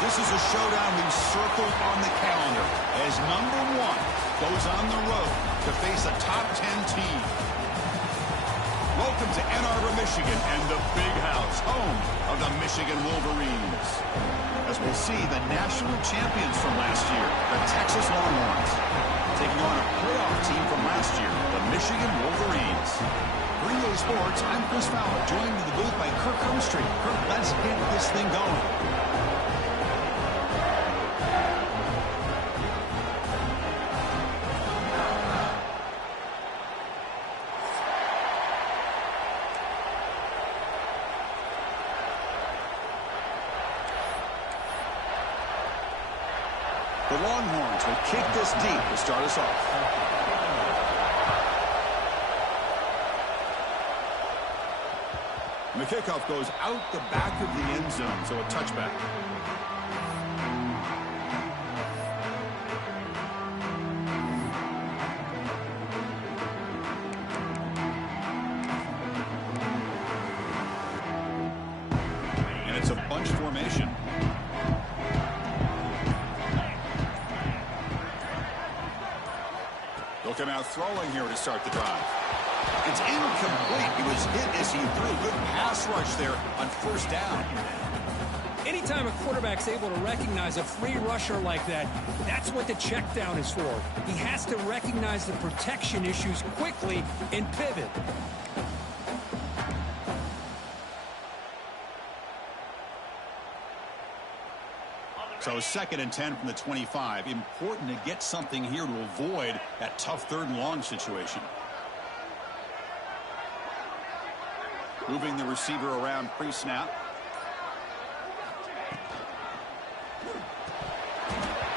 This is a showdown we've circled on the calendar as number one goes on the road to face a top 10 team. Welcome to Ann Arbor, Michigan, and the Big House, home of the Michigan Wolverines. As we'll see, the national champions from last year, the Texas Longhorns, taking on a playoff team from last year, the Michigan Wolverines. For EA Sports, I'm Chris Fowler, joined in the booth by Kirk Humstreet. Kirk, let's get this thing going. The Longhorns will kick this deep to start us off. And the kickoff goes out the back of the end zone, so a touchback. And it's a bunch formation. They'll come out throwing here to start the drive. It's incomplete. He was hit as he threw a good pass rush there on first down. Anytime a quarterback's able to recognize a free rusher like that, that's what the check down is for. He has to recognize the protection issues quickly and pivot. So 2nd and 10 from the 25. Important to get something here to avoid that tough 3rd and long situation. Moving the receiver around pre-snap.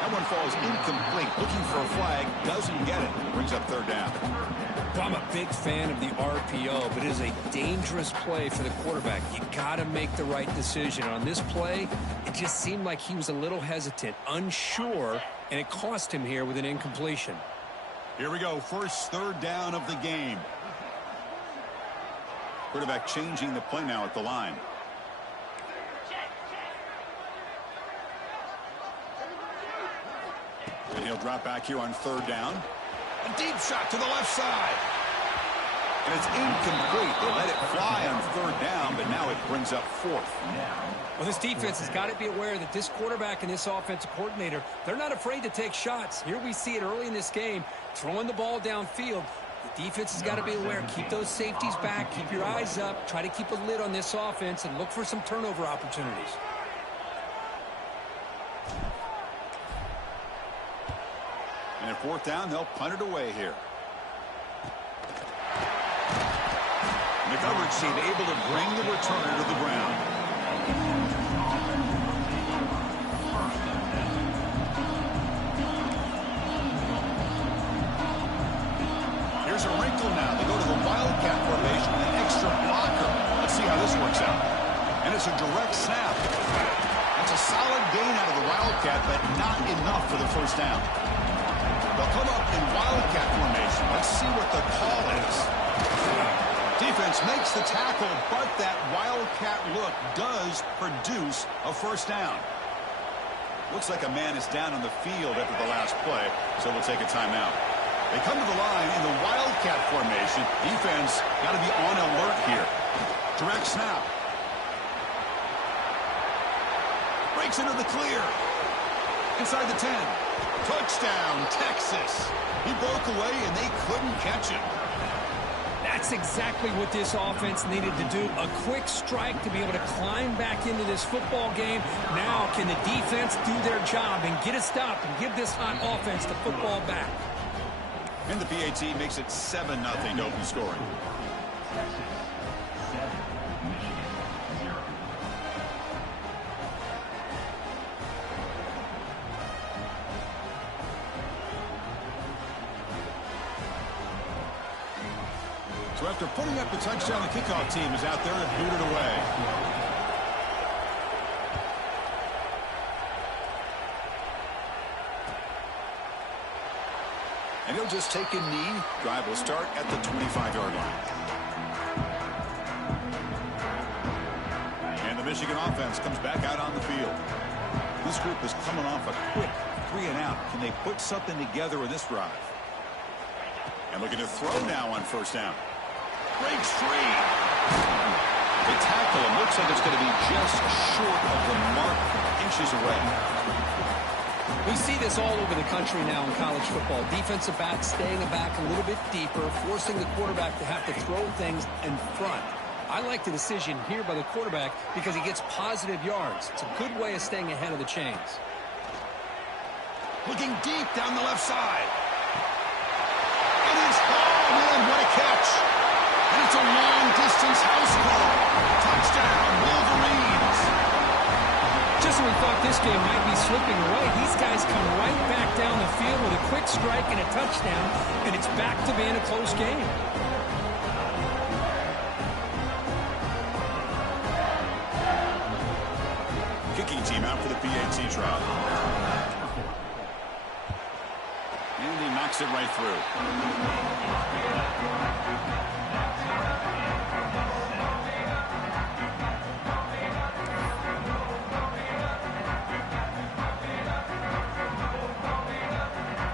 That one falls incomplete. Looking for a flag. Doesn't get it. Brings up 3rd down. Well, I'm a big fan of the RPO, but it is a dangerous play for the quarterback. You got to make the right decision. On this play, it just seemed like he was a little hesitant, unsure, and it cost him here with an incompletion. Here we go. First 3rd down of the game. Quarterback changing the play now at the line. And he'll drop back here on 3rd down. A deep shot to the left side. And it's incomplete. They let it fly on 3rd down, but now it brings up 4th. Well, this defense has got to be aware that this quarterback and this offensive coordinator, they're not afraid to take shots. Here we see it early in this game, throwing the ball downfield. The defense has got to be aware. Keep those safeties back. Keep your eyes up. Try to keep a lid on this offense and look for some turnover opportunities. And at 4th down, they'll punt it away here. And the coverage team able to bring the returner to the ground. There's a wrinkle now. They go to the wildcat formation with an extra blocker. Let's see how this works out. And it's a direct snap. That's a solid gain out of the wildcat, but not enough for the first down. They'll come up in wildcat formation. Let's see what the call is. Defense makes the tackle, but that wildcat look does produce a first down. Looks like a man is down on the field after the last play, so we'll take a timeout. They come to the line in the wildcat formation. Defense got to be on alert here. Direct snap. Breaks into the clear. Inside the 10. Touchdown, Texas. He broke away, and they couldn't catch him. That's exactly what this offense needed to do. A quick strike to be able to climb back into this football game. Now can the defense do their job and get a stop and give this hot offense the football back? And the PAT makes it 7-0 to open scoring. So after putting up the touchdown, the kickoff team is out there to boot it away. And he'll just take a knee. Drive will start at the 25-yard line. And the Michigan offense comes back out on the field. This group is coming off a quick 3-and-out. Can they put something together in this drive? And looking to throw now on first down. Breaks free. They tackle him. Looks like it's going to be just short of the mark, inches away. We see this all over the country now in college football. Defensive backs staying back a little bit deeper, forcing the quarterback to have to throw things in front. I like the decision here by the quarterback because he gets positive yards. It's a good way of staying ahead of the chains. Looking deep down the left side. It is home, man. What a catch. And it's a long-distance house call. Touchdown, Wolverines. Just when we thought this game might be slipping away, these guys come right back down the field with a quick strike and a touchdown, and it's back to being a close game. Kicking team out for the PAT trial. And he knocks it right through.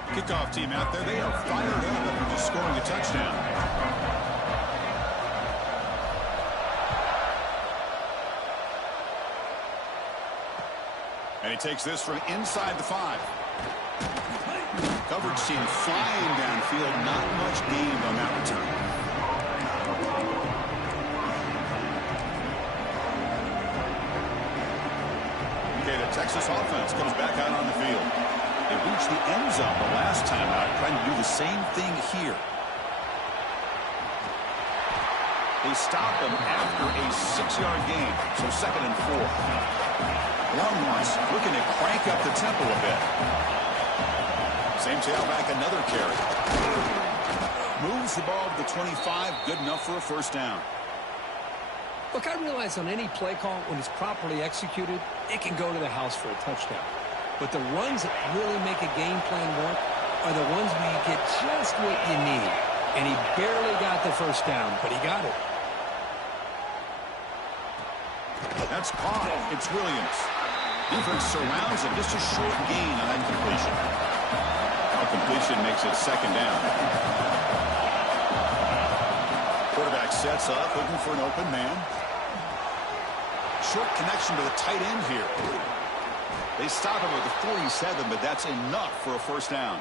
Kickoff team out there. They are fired up after just scoring a touchdown. And he takes this from inside the 5. Coverage team flying downfield. Not much gained on that return. Okay, the Texas offense comes back out on the field. They reached the end zone the last time out, trying to do the same thing here. They stop them after a 6-yard gain, so 2nd and 4. Longhorns looking to crank up the tempo a bit. Same tailback, another carry. Moves the ball to the 25, good enough for a first down. Look, I realize on any play call, when it's properly executed, it can go to the house for a touchdown. But the runs that really make a game plan work are the ones where you get just what you need. And he barely got the first down, but he got it. That's caught. It's Williams. Defense surrounds him. Just a short gain on that completion. Now completion makes it 2nd down. Quarterback sets up, looking for an open man. Short connection to the tight end here. They stop him at the 47, but that's enough for a first down.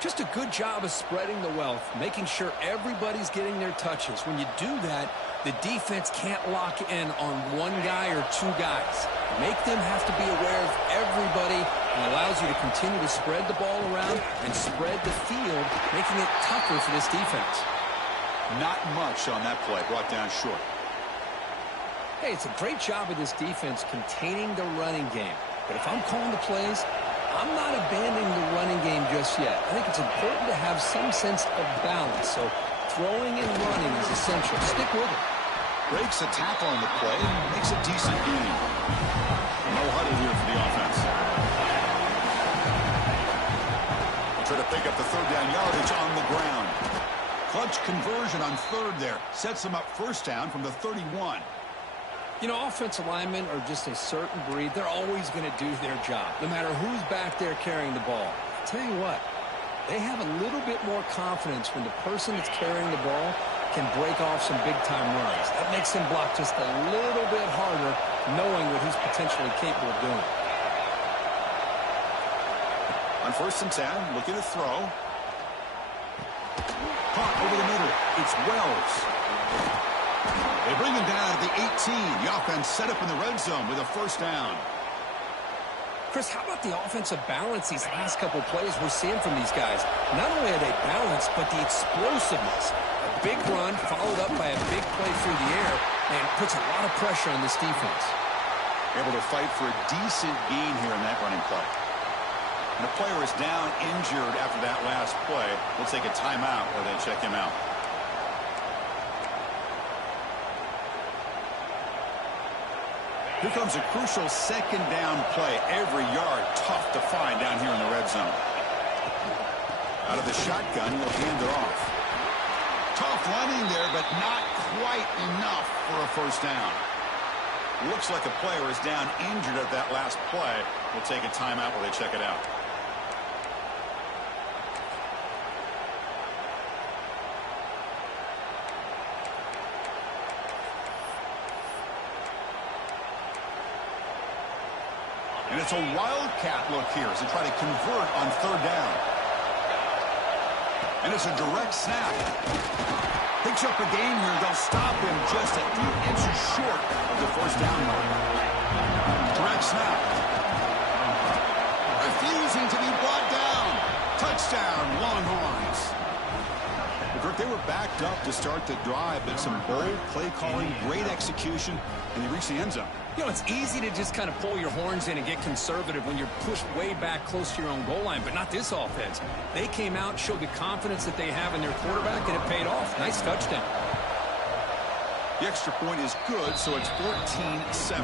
Just a good job of spreading the wealth, making sure everybody's getting their touches. When you do that, the defense can't lock in on one guy or two guys. Make them have to be aware of everybody, and allows you to continue to spread the ball around and spread the field, making it tougher for this defense. Not much on that play, brought down short. Hey, it's a great job of this defense containing the running game. But if I'm calling the plays, I'm not abandoning the running game just yet. I think it's important to have some sense of balance. So throwing and running is essential. Stick with it. Breaks a tackle on the play and makes a decent gain. No huddle here for the offense. We'll try to pick up the third down yardage on the ground. Clutch conversion on third there. Sets them up first down from the 31. You know, offensive linemen are just a certain breed. They're always going to do their job, no matter who's back there carrying the ball. I'll tell you what, they have a little bit more confidence when the person that's carrying the ball can break off some big-time runs. That makes him block just a little bit harder, knowing what he's potentially capable of doing. On 1st and 10, looking to throw. Caught over the middle. It's Wells. They bring him down at the 18. The offense set up in the red zone with a first down. Chris, how about the offensive balance these last couple plays we're seeing from these guys? Not only are they balanced, but the explosiveness. A big run followed up by a big play through the air and puts a lot of pressure on this defense. Able to fight for a decent gain here in that running play. And the player is down injured after that last play. We'll take a timeout or then check him out. Here comes a crucial second down play. Every yard tough to find down here in the red zone. Out of the shotgun, he'll hand it off. Tough running there, but not quite enough for a first down. Looks like a player is down injured at that last play. We'll take a timeout while they check it out. And it's a wildcat look here as they try to convert on third down. And it's a direct snap. Picks up a gain here. They'll stop him just a few inches short of the first down mark. Direct snap. Refusing to be brought down. Touchdown, Longhorns. They were backed up to start the drive, but some bold play calling, great execution, and they reached the end zone. You know, it's easy to just kind of pull your horns in and get conservative when you're pushed way back close to your own goal line, but not this offense. They came out, showed the confidence that they have in their quarterback, and it paid off. Nice touchdown. The extra point is good, so it's 14-7.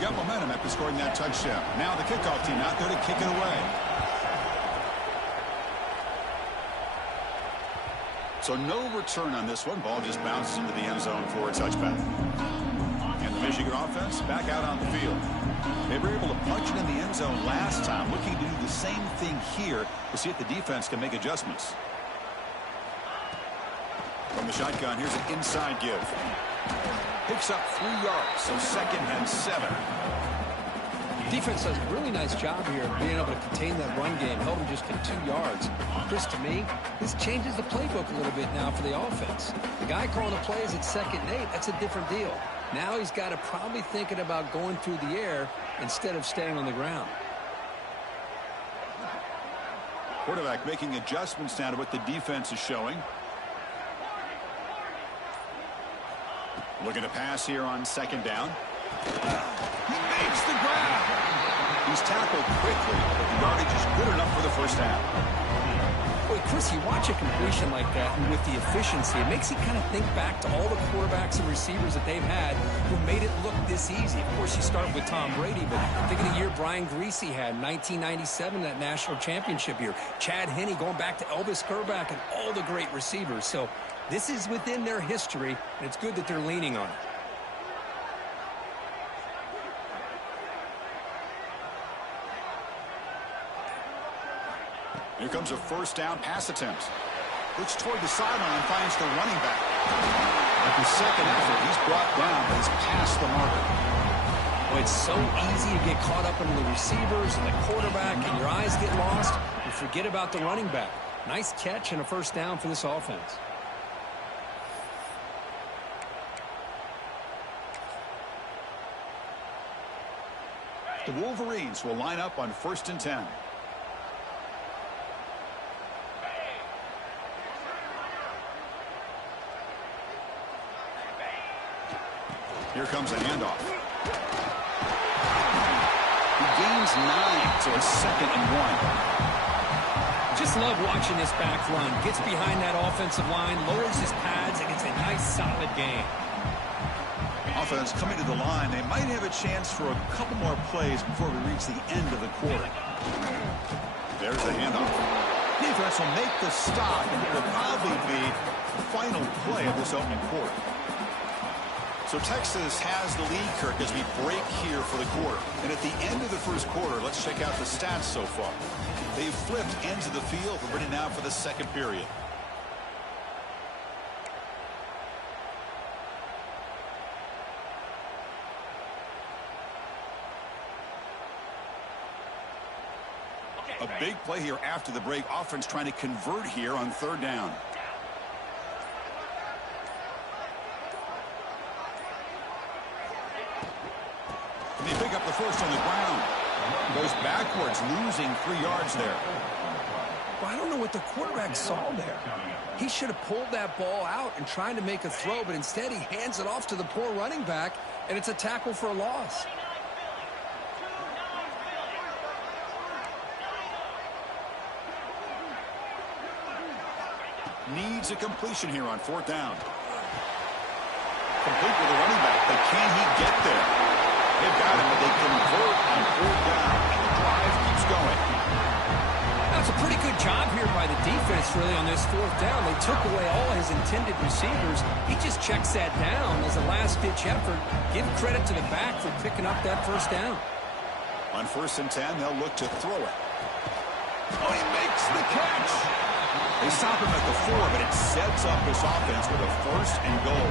Got momentum after scoring that touchdown. Now the kickoff team out there to kick it away. So no return on this one. Ball just bounces into the end zone for a touchback. And the Michigan offense back out on the field. They were able to punch it in the end zone last time. Looking to do the same thing here to see if the defense can make adjustments. From the shotgun, here's an inside give. Picks up 3 yards, so 2nd and 7. Defense does a really nice job here of being able to contain that run game, held him just to 2 yards. Chris, to me, this changes the playbook a little bit now for the offense. The guy calling the plays at 2nd and 8, that's a different deal. Now he's got to probably thinking about going through the air instead of staying on the ground. Quarterback making adjustments now to what the defense is showing. Looking to pass here on 2nd down. He makes the grab. He's tackled quickly, but the yardage is good enough for the first down. Wait, Chris, you watch a completion like that, and with the efficiency, it makes you kind of think back to all the quarterbacks and receivers that they've had who made it look this easy. Of course, you start with Tom Brady, but think of the year Brian Griese had, 1997, that national championship year. Chad Henne going back to Elvis Grbac and all the great receivers. So this is within their history, and it's good that they're leaning on it. Here comes a first down pass attempt. Looks toward the sideline and finds the running back. At the second effort, he's brought down, but he's past the marker. Well, it's so easy to get caught up in the receivers and the quarterback, and your eyes get lost. You forget about the running back. Nice catch and a first down for this offense. The Wolverines will line up on 1st and 10. Here comes a handoff. brings 9, so it's 2nd and 1. Just love watching this back run. Gets behind that offensive line, lowers his pads, and gets a nice, solid gain. Offense coming to the line. They might have a chance for a couple more plays before we reach the end of the quarter. There's the handoff. Defense will make the stop, and it will probably be the final play of this opening quarter. So Texas has the lead, Kirk, as we break here for the quarter. And at the end of the first quarter, let's check out the stats so far. They've flipped ends of the field. We're ready now for the second period. A big play here after the break. Offense trying to convert here on 3rd down. And they pick up the first on the ground. Goes backwards, losing 3 yards there. Well, I don't know what the quarterback saw there. He should have pulled that ball out and tried to make a throw, but instead he hands it off to the poor running back, and it's a tackle for a loss. Needs a completion here on 4th down. Complete with the running back, but can he get there? They've got him, but they convert on 4th down. And the drive keeps going. That's a pretty good job here by the defense, really, on this 4th down. They took away all his intended receivers. He just checks that down as a last-ditch effort. Give credit to the back for picking up that 1st down. On 1st and 10, they'll look to throw it. Oh, he makes the catch. They stop him at the 4, but it sets up this offense with a 1st and goal.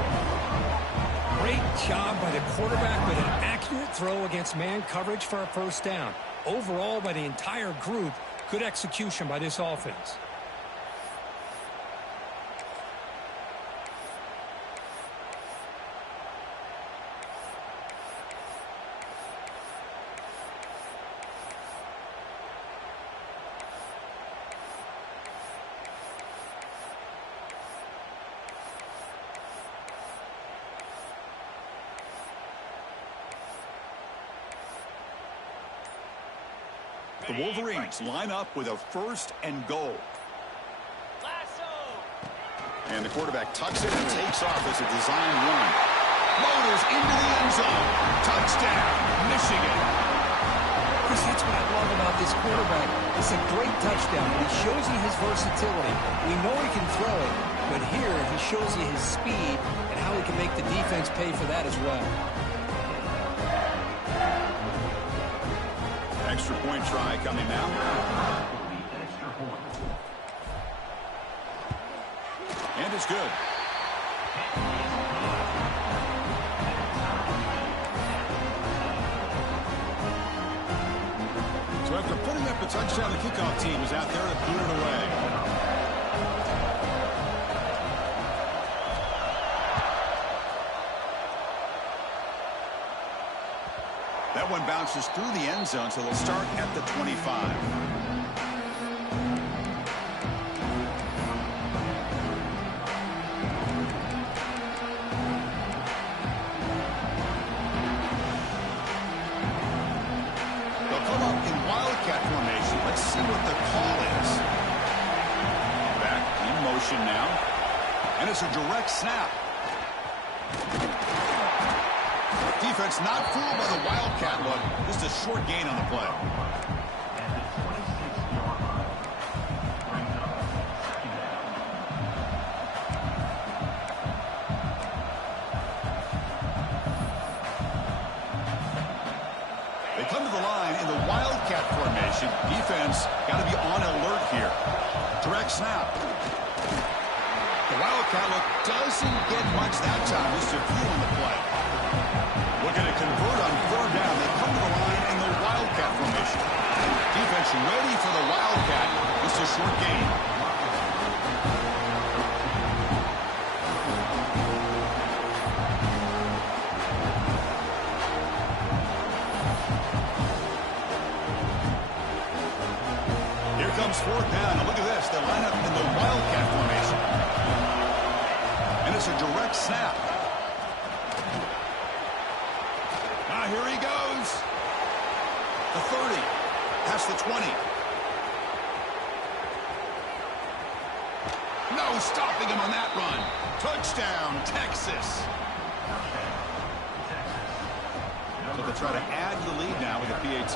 Great job by the quarterback with an accurate throw against man coverage for a 1st down. Overall, by the entire group, good execution by this offense. The Wolverines line up with a 1st and goal. And the quarterback tucks it and takes off as a design run. Motors into the end zone. Touchdown, Michigan. Chris, that's what I love about this quarterback. It's a great touchdown, but he shows you his versatility. We know he can throw it, but here he shows you his speed and how he can make the defense pay for that as well. Extra point try coming now. And it's good. So after putting up a touchdown, the kickoff team is out there to boot it away. That one bounces through the end zone, so they'll start at the 25. They'll come up in wildcat formation. Let's see what the call is. Back in motion now. And it's a direct snap. Defense not fooled by the wildcat look. Just a short gain on the play. They come to the line in the wildcat formation. Defense got to be on alert here. Direct snap. The wildcat look doesn't get much that time. Just a few on the play. Looking to convert on 4th down. They come to the line in the wildcat formation. Defense ready for the wildcat. Just a short gain. Here comes 4th down. And look at this. They line up in the wildcat formation. And it's a direct snap. Here he goes. The 30. the 20. No stopping him on that run. Touchdown, Texas. So they'll try to add the lead now with a PAT.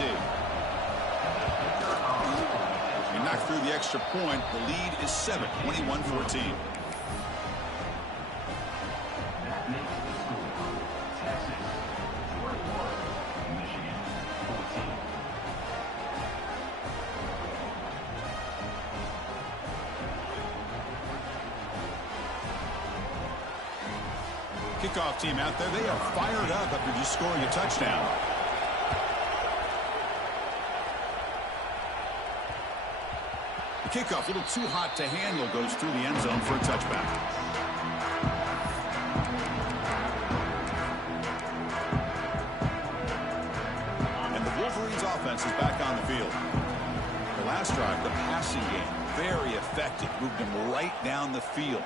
They knock through the extra point. The lead is 7, 21-14. Kickoff team out there. They are fired up after just scoring a touchdown. The kickoff, a little too hot to handle, goes through the end zone for a touchback. And the Wolverines offense is back on the field. The last drive, the passing game, very effective. Moved them right down the field.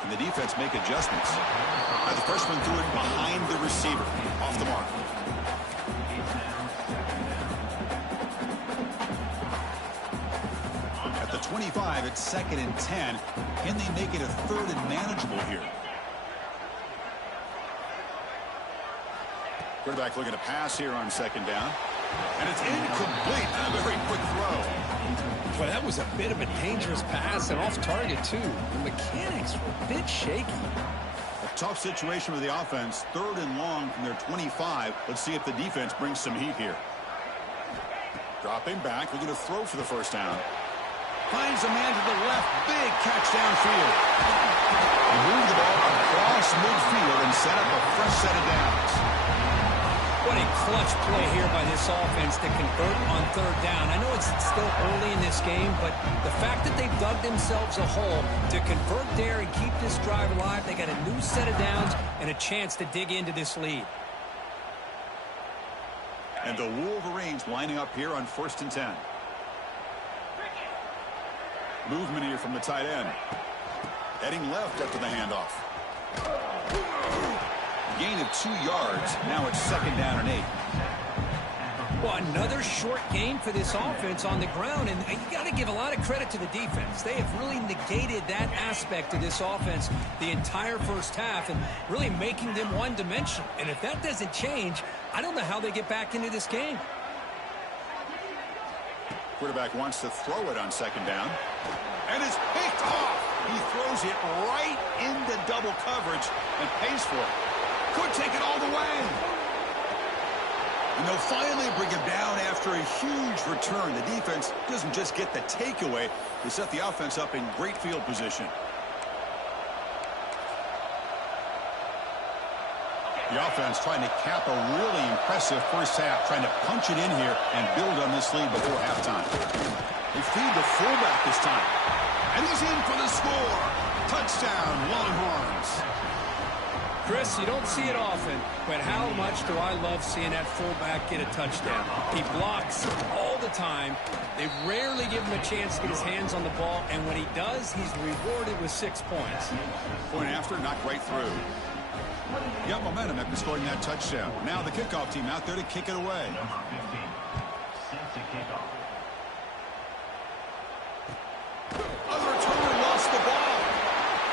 And the defense make adjustments. Now the freshman threw it behind the receiver. Off the mark. At the 25, it's 2nd and 10. Can they make it a 3rd and manageable here? Quarterback looking to pass here on 2nd down. And it's incomplete. A very quick throw. Well, that was a bit of a dangerous pass and off target, too. The mechanics were a bit shaky. A tough situation with the offense. 3rd and long from their 25. Let's see if the defense brings some heat here. Dropping back. Looking to throw for the 1st down. Finds a man to the left. Big catch downfield. He moved the ball across midfield and set up a fresh set of downs. What a clutch play here by this offense to convert on 3rd down. I know it's still early in this game, but the fact that they've dug themselves a hole to convert there and keep this drive alive, they got a new set of downs and a chance to dig into this lead. And the Wolverines lining up here on 1st and 10. Movement here from the tight end. Heading left after the handoff. Gain of 2 yards. Now it's 2nd down and 8. Well, another short gain for this offense on the ground, and you got to give a lot of credit to the defense. They have really negated that aspect of this offense the entire first half and really making them one-dimensional. And if that doesn't change, I don't know how they get back into this game. Quarterback wants to throw it on 2nd down. And it's picked off. He throws it right into double coverage and pays for it. Could take it all the way. And they'll finally bring him down after a huge return. The defense doesn't just get the takeaway. They set the offense up in great field position. The offense trying to cap a really impressive first half, trying to punch it in here and build on this lead before halftime. They feed the fullback this time. And he's in for the score. Touchdown, Longhorns. Chris, you don't see it often, but how much do I love seeing that fullback get a touchdown. He blocks all the time. They rarely give him a chance to get his hands on the ball, and when he does, he's rewarded with 6 points. Point after, knocked right through. Got momentum after scoring that touchdown. Now the kickoff team out there to kick it away. Other returner lost the ball.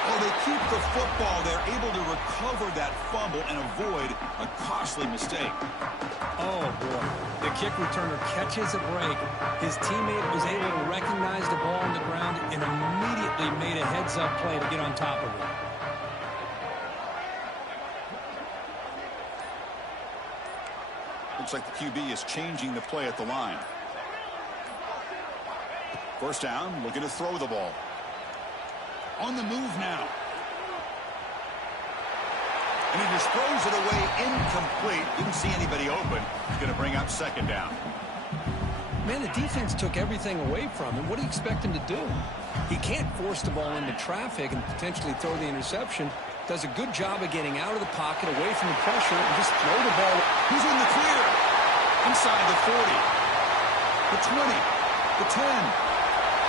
Oh, they keep the football. They're able to recover that fumble and avoid a costly mistake. Oh, boy. The kick returner catches a break. His teammate was able to recognize the ball on the ground and immediately made a heads-up play to get on top of it. Looks like the QB is changing the play at the line. 1st down, looking to throw the ball. On the move now. And he just throws it away incomplete. Didn't see anybody open. He's going to bring up 2nd down. Man, the defense took everything away from him. What do you expect him to do? He can't force the ball into traffic and potentially throw the interception. Does a good job of getting out of the pocket, away from the pressure, and just throw the ball. He's in the clear. Inside the 40. The 20. The 10.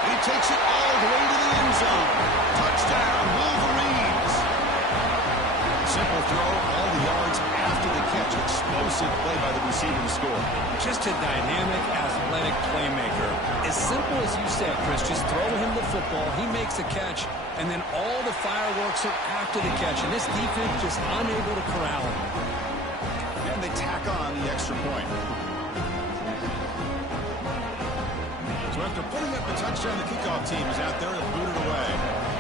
And he takes it all the way to the end zone. Touchdown, Wolverines. Simple throw, all the yards after the catch. Explosive. explosive play by the receiver to score. Just a dynamic, athletic playmaker. As simple as you said, Chris, just throw him the football, he makes a catch, and then all the fireworks are after the catch, and this defense just unable to corral him. And they tack on the extra point. So after putting up a touchdown, the kickoff team is out there to boot it away.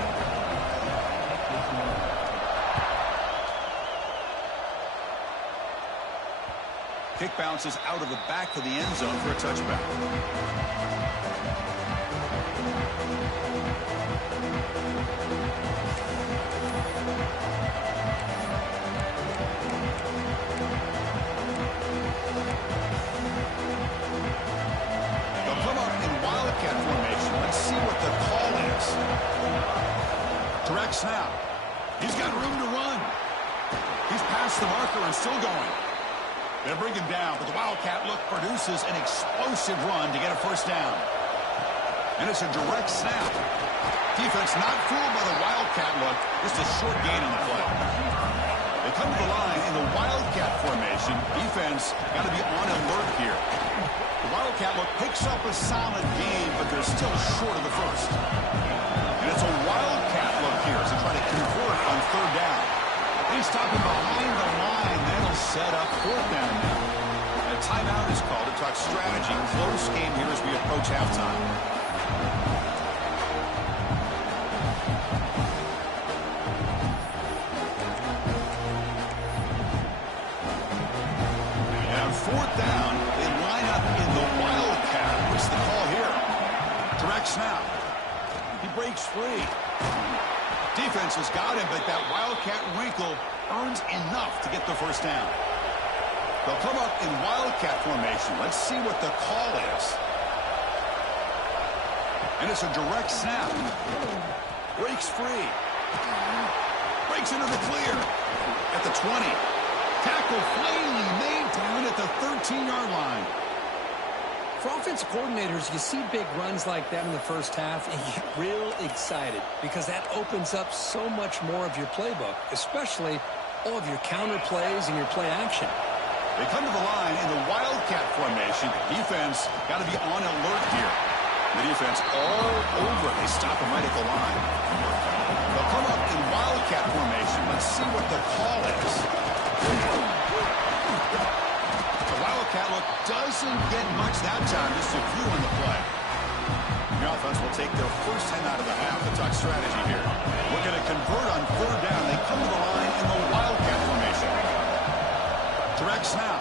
Kick bounces out of the back of the end zone for a touchback. They'll come up in wildcat formation. Let's see what the call is. Direct snap. He's got room to run. He's past the marker and still going. They'll bring him down, but the Wildcat look produces an explosive run to get a first down. And it's a direct snap. Defense not fooled by the Wildcat look, just a short gain on the play. They come to the line in the Wildcat formation. Defense got to be on alert here. The Wildcat look picks up a solid gain, but they're still short of the first. And it's a Wildcat look here as they try to convert on third down. He's stopping behind the line. That'll set up fourth down now. A timeout is called to talk strategy. Close game here as we approach halftime. And on fourth down, they line up in the Wildcat. What's the call here? Direct snap. He breaks free. Defense has got him, but that Wildcat wrinkle earns enough to get the first down. They'll come up in Wildcat formation. Let's see what the call is. And it's a direct snap. Breaks free. Breaks into the clear. At the 20. Tackle finally made down at the 13-yard line. For offensive coordinators, you see big runs like that in the first half, and you get real excited because that opens up so much more of your playbook, especially all of your counter plays and your play action. They come to the line in the Wildcat formation. Defense got to be on alert here. The defense all over. They stop him right at the line. They'll come up in Wildcat formation. Let's see what the call is. The Wildcat look doesn't get much that time, just a few on the play. The offense will take their first 10 out of the half to talk strategy here. We're going to convert on third down. They come to the line in the Wildcat formation. Direct snap.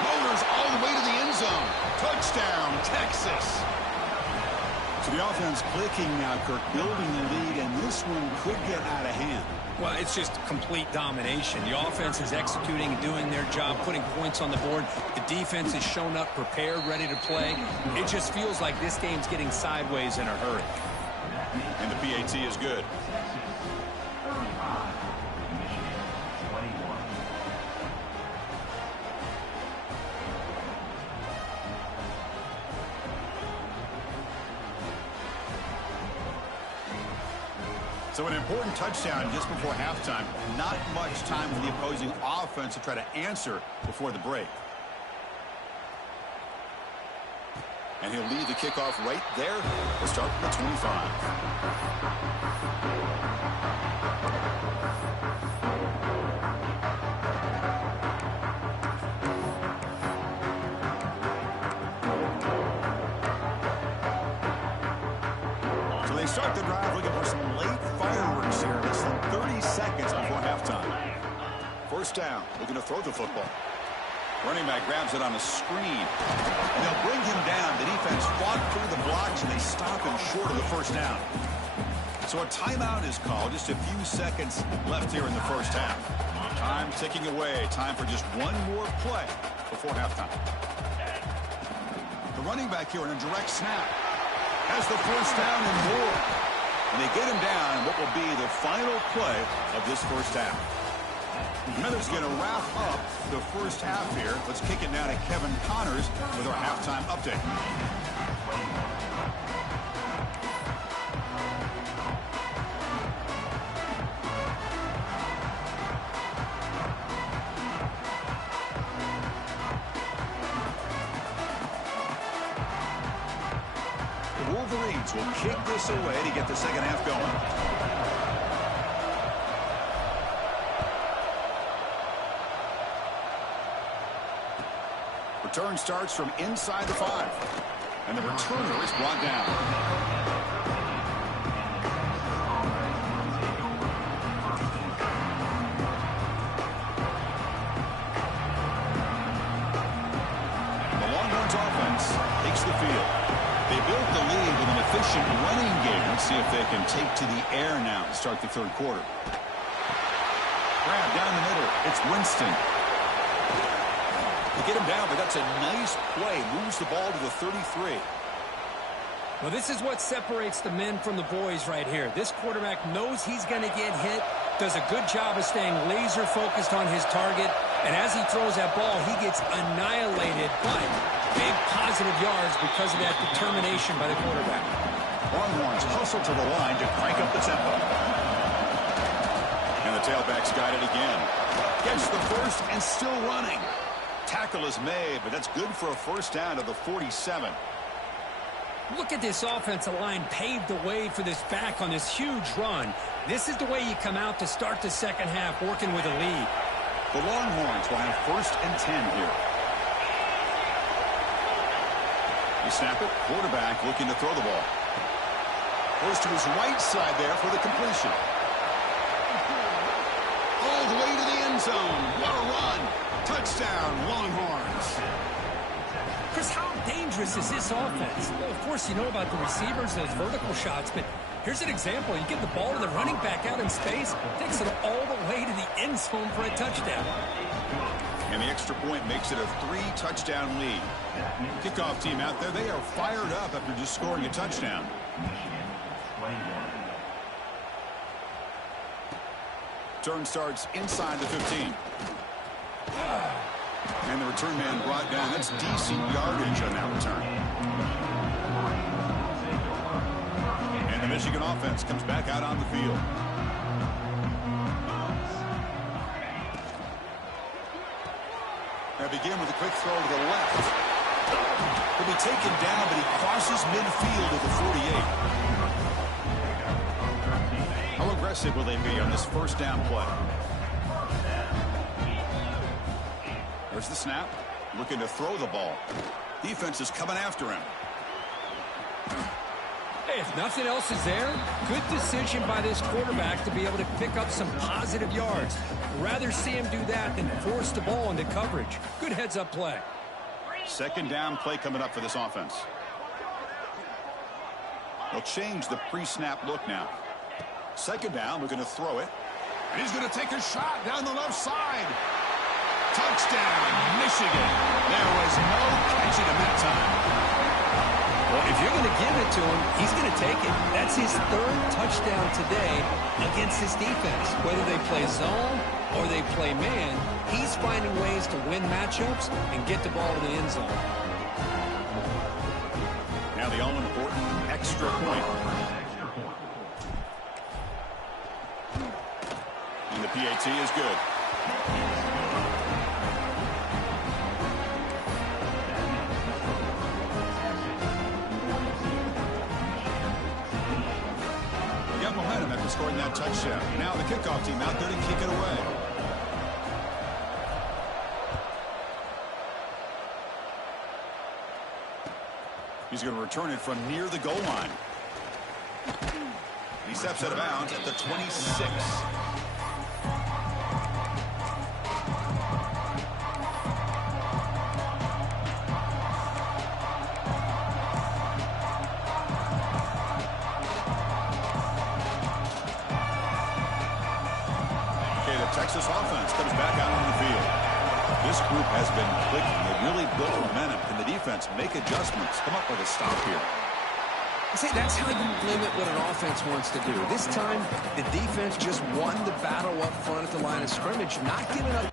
Motors all the way to the end zone. Touchdown, Texas. So the offense clicking now, Kirk, building the lead, and this one could get out of hand. Well, it's just complete domination. The offense is executing and doing their job, putting points on the board. The defense is shown up, prepared, ready to play. It just feels like this game's getting sideways in a hurry. And the PAT is good. So an important touchdown just before halftime. Not much time for the opposing offense to try to answer before the break. And he'll lead the kickoff right there. We'll start from the 25. So they start the drive looking for some late fireworks here. Less than 30 seconds before halftime. First down, looking to throw the football. Running back grabs it on a screen. And they'll bring him down. The defense fought through the blocks, and they stop him short of the first down. So a timeout is called. Just a few seconds left here in the first half. Time ticking away. Time for just one more play before halftime. The running back here in a direct snap has the first down and more. And they get him down in what will be the final play of this first half. Miller's going to wrap up the first half here. Let's kick it now to Kevin Connors with our halftime update. The Wolverines will kick this away to get the second half going. Return starts from inside the 5. And the returner is brought down. The field. They built the lead with an efficient running game. Let's see if they can take to the air now to start the third quarter. Grab down the middle. It's Winston. They get him down, but that's a nice play. Moves the ball to the 33. Well, this is what separates the men from the boys right here. This quarterback knows he's going to get hit, does a good job of staying laser focused on his target, and as he throws that ball, he gets annihilated, but big positive yards because of that determination by the quarterback. Longhorns hustle to the line to crank up the tempo. And the tailback's got it again. Gets the first and still running. Tackle is made, but that's good for a first down to the 47. Look at this offensive line paved the way for this back on this huge run. This is the way you come out to start the second half, working with a lead. The Longhorns will have first and 10 here. They snap it. Quarterback looking to throw the ball. Goes to his right side there for the completion. All the way to the end zone. What a run. Touchdown, Longhorns. Chris, how dangerous is this offense? Well, of course, you know about the receivers, those vertical shots, but here's an example. You get the ball to the running back out in space, takes it all the way to the end zone for a touchdown. And the extra point makes it a 3-touchdown lead. Kickoff team out there, they are fired up after just scoring a touchdown. Turn starts inside the 15. And the return man brought down. That's decent yardage on that return. And the Michigan offense comes back out on the field. They begin with a quick throw to the left. He'll be taken down, but he crosses midfield at the 48. How aggressive will they be on this first down play? There's the snap. Looking to throw the ball. Defense is coming after him. Hey, if nothing else is there, good decision by this quarterback to be able to pick up some positive yards. Rather see him do that than force the ball into coverage. Good heads-up play. Second down play coming up for this offense. They'll change the pre-snap look now. Second down, we're going to throw it. And he's going to take a shot down the left side. Touchdown, Michigan. There was no catching him that time. Well, if you're going to give it to him, he's going to take it. That's his third touchdown today against this defense. Whether they play zone or they play man, he's finding ways to win matchups and get the ball to the end zone. Now the all-important extra point. And the PAT is good. Momentum after scoring that touchdown. Now the kickoff team out there to kick it away. He's going to return it from near the goal line. He steps out of bounds at the 26. Texas offense comes back out on the field. This group has been clicking. They really built momentum. Can the defense make adjustments? Come up with a stop here. See, that's how you limit what an offense wants to do. This time, the defense just won the battle up front at the line of scrimmage, not giving up.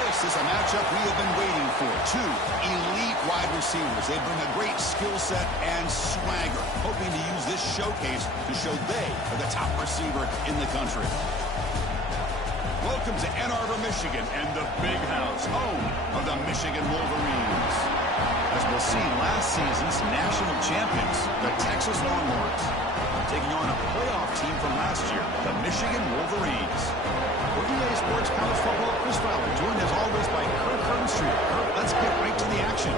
This is a matchup we have been waiting for. Two elite wide receivers. They bring a great skill set and swagger, hoping to use this showcase to show they are the top receiver in the country. Welcome to Ann Arbor, Michigan, and the Big House, home of the Michigan Wolverines. As we'll see, last season's national champions, the Texas Longhorns, taking on a playoff team from last year, the Michigan Wolverines. For EA Sports College Football, Chris Fowler, joined as always by Kirk Herbstreit. Kirk, let's get right to the action.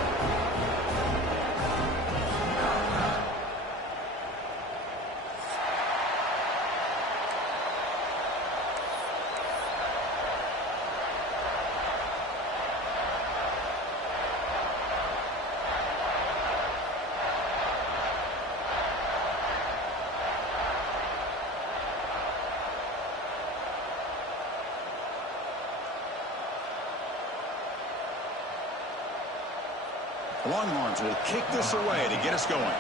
The Longhorns will kick this away to get us going.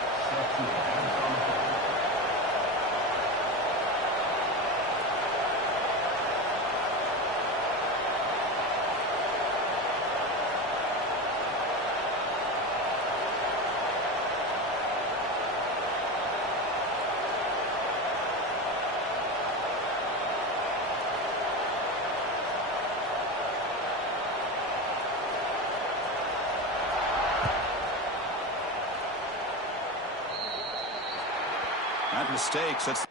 Not mistakes. That's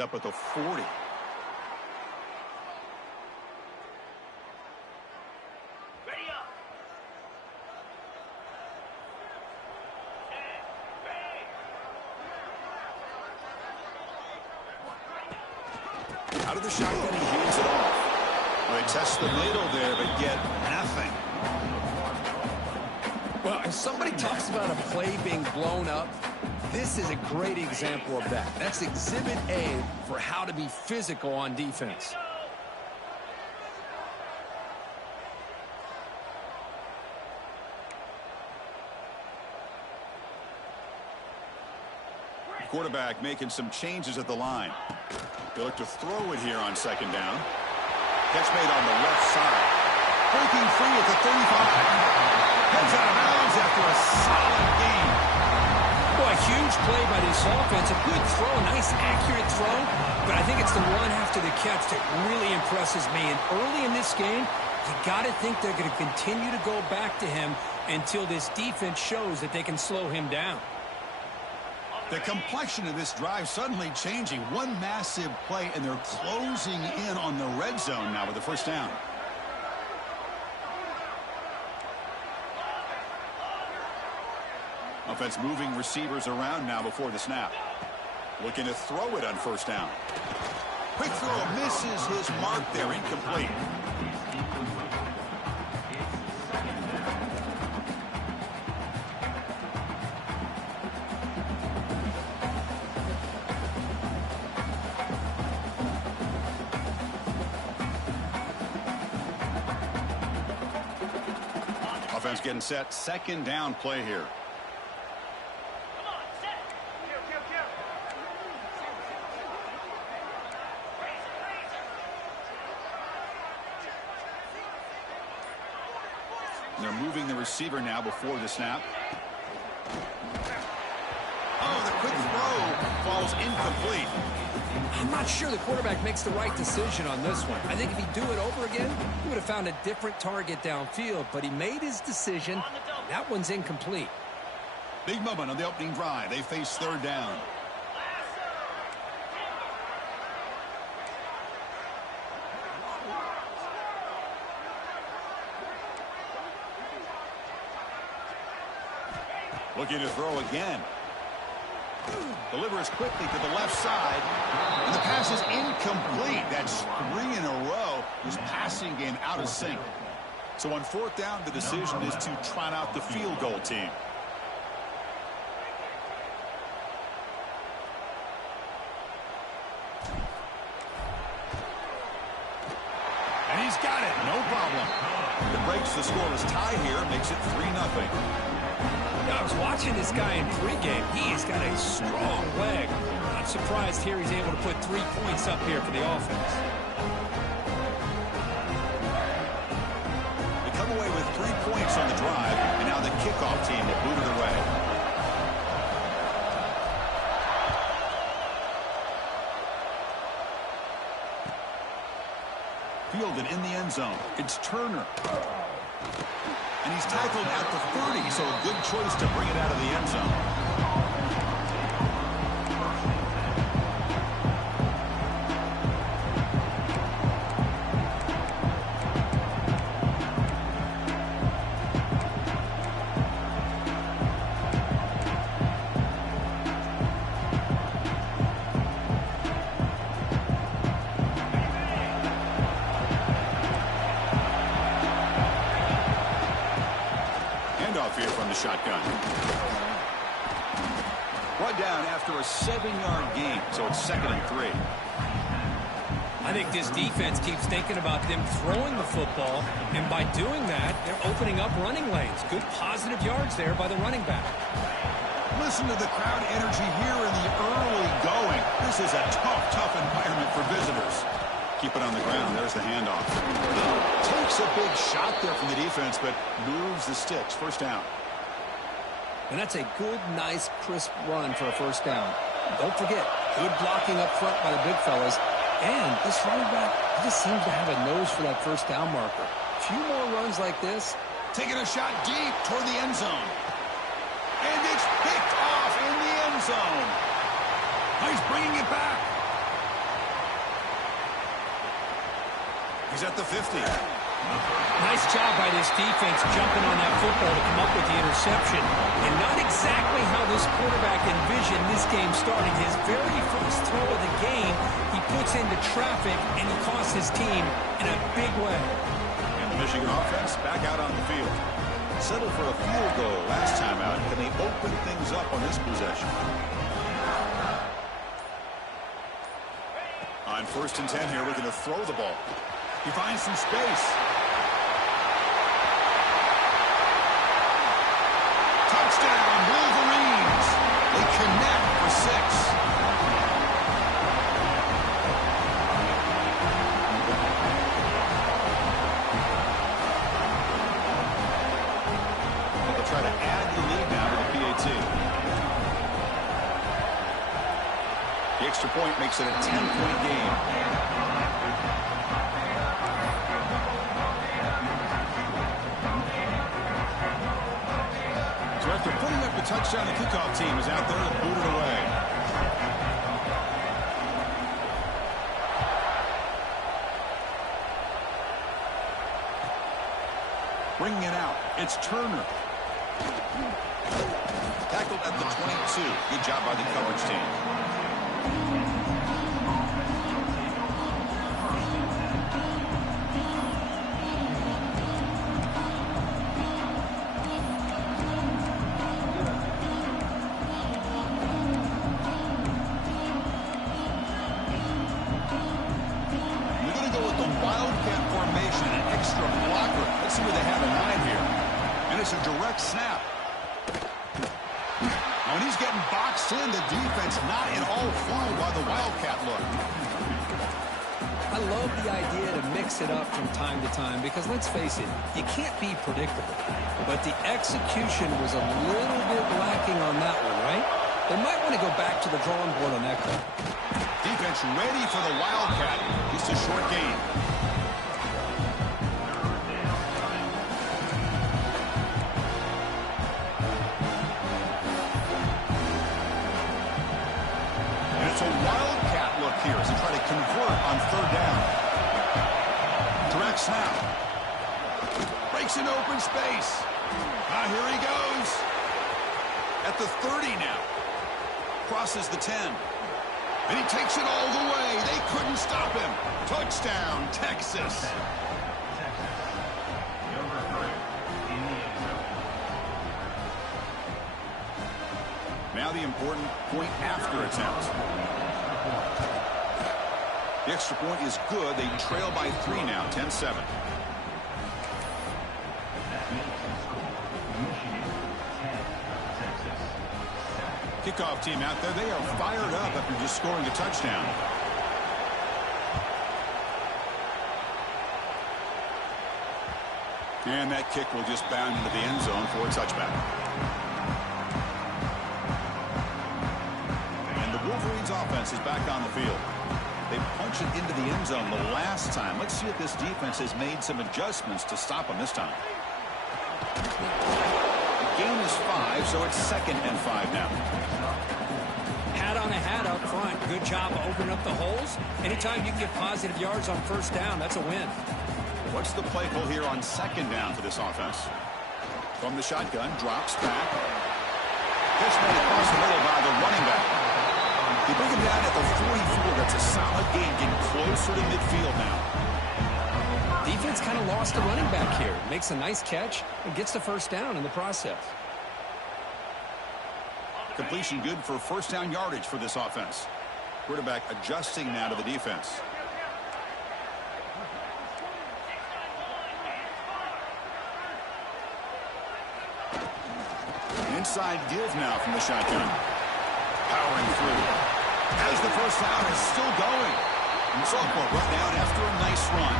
up at the 40. Out of the shotgun, he hands it off. Well, they test the middle there, but get nothing. Well, if somebody talks about a play being blown up, this is a great example of that. That's Exhibit A for how to be physical on defense. Quarterback making some changes at the line. They look to throw it here on second down. Catch made on the left side. Breaking free at the 35. Heads out of bounds after a solid game. Well, a huge play by this offense. A good throw, a nice accurate throw. But I think it's the run after the catch that really impresses me. And early in this game, you got to think they're going to continue to go back to him until this defense shows that they can slow him down. The complexion of this drive suddenly changing. One massive play, and they're closing in on the red zone now with the first down. Offense moving receivers around now before the snap. Looking to throw it on first down. Quick throw misses his mark there, incomplete. Offense getting set. Second down play here. They're moving the receiver now before the snap. Oh, the quick throw falls incomplete. I'm not sure the quarterback makes the right decision on this one. I think if he'd do it over again, he would have found a different target downfield, but he made his decision. That one's incomplete. Big moment on the opening drive. They face third down. Looking to throw again. Delivers quickly to the left side. And the pass is incomplete. That's 3 in a row. His passing game out of sync. So on fourth down, the decision is to trot out the field goal team. And he's got it. No problem. It breaks the scoreless tie here. Makes it 3-0. I was watching this guy in pregame. He has got a strong leg. Not surprised here he's able to put 3 points up here for the offense. They come away with 3 points on the drive, and now the kickoff team will boot it away. Fielded in the end zone. It's Turner. And he's tackled at the 30, so a good choice to bring it out of the end zone. Here from the shotgun. One down after a 7-yard gain, so it's 2nd and 3. I think this defense keeps thinking about them throwing the football, and by doing that, they're opening up running lanes. Good positive yards there by the running back. Listen to the crowd energy here in the early going. This is a tough environment for visitors. Keep it on the ground. There's the handoff. Takes a big shot there from the defense, but moves the sticks. First down. And that's a good, nice, crisp run for a first down. Don't forget, good blocking up front by the big fellas. And this running back, he just seems to have a nose for that first down marker. A few more runs like this. Taking a shot deep toward the end zone. And it's picked off in the end zone. He's bringing it back. He's at the 50. Nice job by this defense jumping on that football to come up with the interception. And not exactly how this quarterback envisioned this game starting. His very first throw of the game, he puts into traffic, and he costs his team in a big way. And the Michigan offense back out on the field. Settled for a field goal last time out. Can they open things up on this possession? On 1st and 10 here, we're going to throw the ball. He finds some space. Touchdown, Wolverines. They connect for 6. They'll try to add the lead now to the PAT. The extra point makes it a 10-point game. So after putting up the touchdown, the kickoff team is out there to boot it away. Bringing it out, it's Turner. Tackled at the 22. Good job by the coverage team. It's a direct snap. When he's getting boxed in, the defense not at all fooled by the Wildcat look. I love the idea to mix it up from time to time because, let's face it, you can't be predictable. But the execution was a little bit lacking on that one, right? They might want to go back to the drawing board on that call. Defense ready for the Wildcat. Just a short gain. And it's a Wildcat look here as they try to convert on third down. Direct snap. Breaks an open space. Here he goes. At the 30 now. Crosses the 10. And he takes it all the way. They couldn't stop him. Touchdown, Texas. Now the important point after attempt. The extra point is good. They trail by 3 now, 10-7. Kickoff team out there. They are fired up after just scoring a touchdown. And that kick will just bound into the end zone for a touchback. And the Wolverines offense is back on the field. They punched it into the end zone the last time. Let's see if this defense has made some adjustments to stop them this time. Gain is 5, so it's 2nd and 5 now. Hat on a hat up front. Good job opening up the holes. Anytime you can get positive yards on first down, that's a win. What's the play call here on 2nd down for this offense? From the shotgun, drops back. Pitch made across the middle by the running back. You bring him down at the 44. That's a solid gain, getting closer to midfield now. Defense kind of lost the running back here. Makes a nice catch and gets the first down in the process. Completion good for first down yardage for this offense. Quarterback adjusting now to the defense. Inside give now from the shotgun. Powering through. As the first down is still going. And Sophomore brought down after a nice run.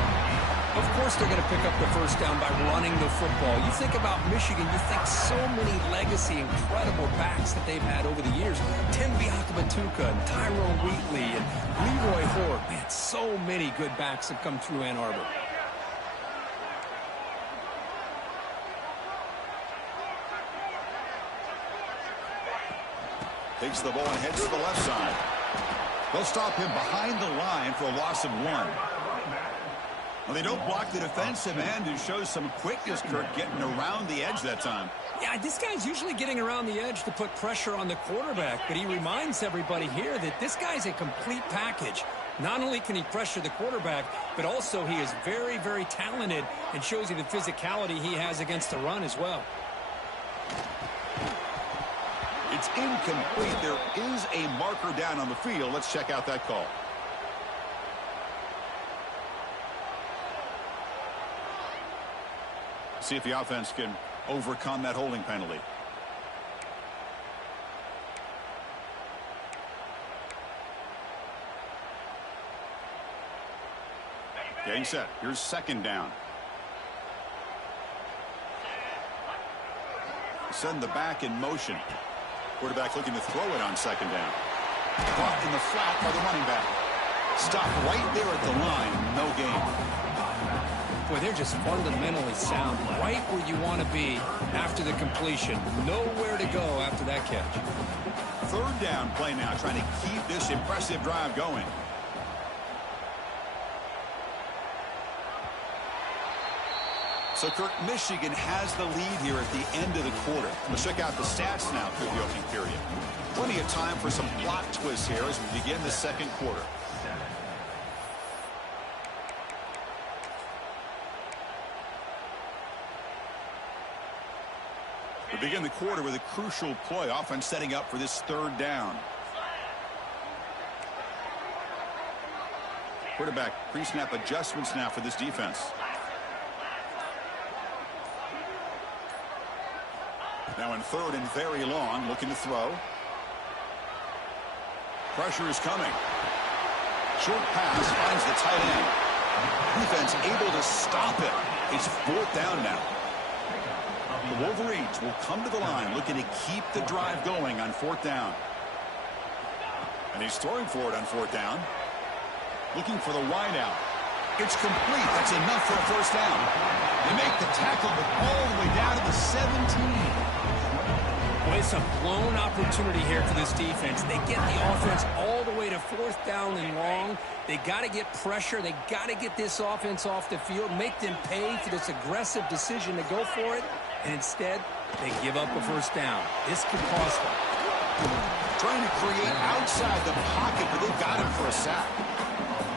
Of course they're going to pick up the first down by running the football. You think about Michigan, you think so many legacy, incredible backs that they've had over the years. Tim Biakabatuka and Tyrone Wheatley and Leroy Hoare. Man, so many good backs have come through Ann Arbor. Takes the ball and heads to the left side. They'll stop him behind the line for a loss of 1. Well, they don't block the defensive end and shows some quickness, Kirk, getting around the edge that time. Yeah, this guy's usually getting around the edge to put pressure on the quarterback, but he reminds everybody here that this guy's a complete package. Not only can he pressure the quarterback, but also he is very, very talented and shows you the physicality he has against the run as well. It's incomplete. There is a marker down on the field. Let's check out that call. See if the offense can overcome that holding penalty. Getting set. Here's 2nd down. Send the back in motion. Quarterback looking to throw it on 2nd down. Caught in the flat by the running back. Stop right there at the line. No gain. Boy, they're just fundamentally sound. Right where you want to be after the completion. Nowhere to go after that catch. 3rd down play now, trying to keep this impressive drive going. So, Kirk, Michigan has the lead here at the end of the quarter. Let's check out the stats now through the opening period. Plenty of time for some plot twists here as we begin the 2nd quarter. We begin the quarter with a crucial play, offense setting up for this 3rd down. Quarterback pre-snap adjustments now for this defense. Now in 3rd and very long, looking to throw. Pressure is coming. Short pass finds the tight end. Defense able to stop it. It's 4th down now. The Wolverines will come to the line looking to keep the drive going on 4th down. And he's throwing for it on 4th down. Looking for the wide out. It's complete. That's enough for a first down. They make the tackle all the way down to the 17. Well, it's a blown opportunity here for this defense. They get the offense all the way to 4th down and long. They got to get pressure. They got to get this offense off the field, make them pay for this aggressive decision to go for it. And instead, they give up a first down. This could cost them. Trying to create outside the pocket, but they got him for a sack.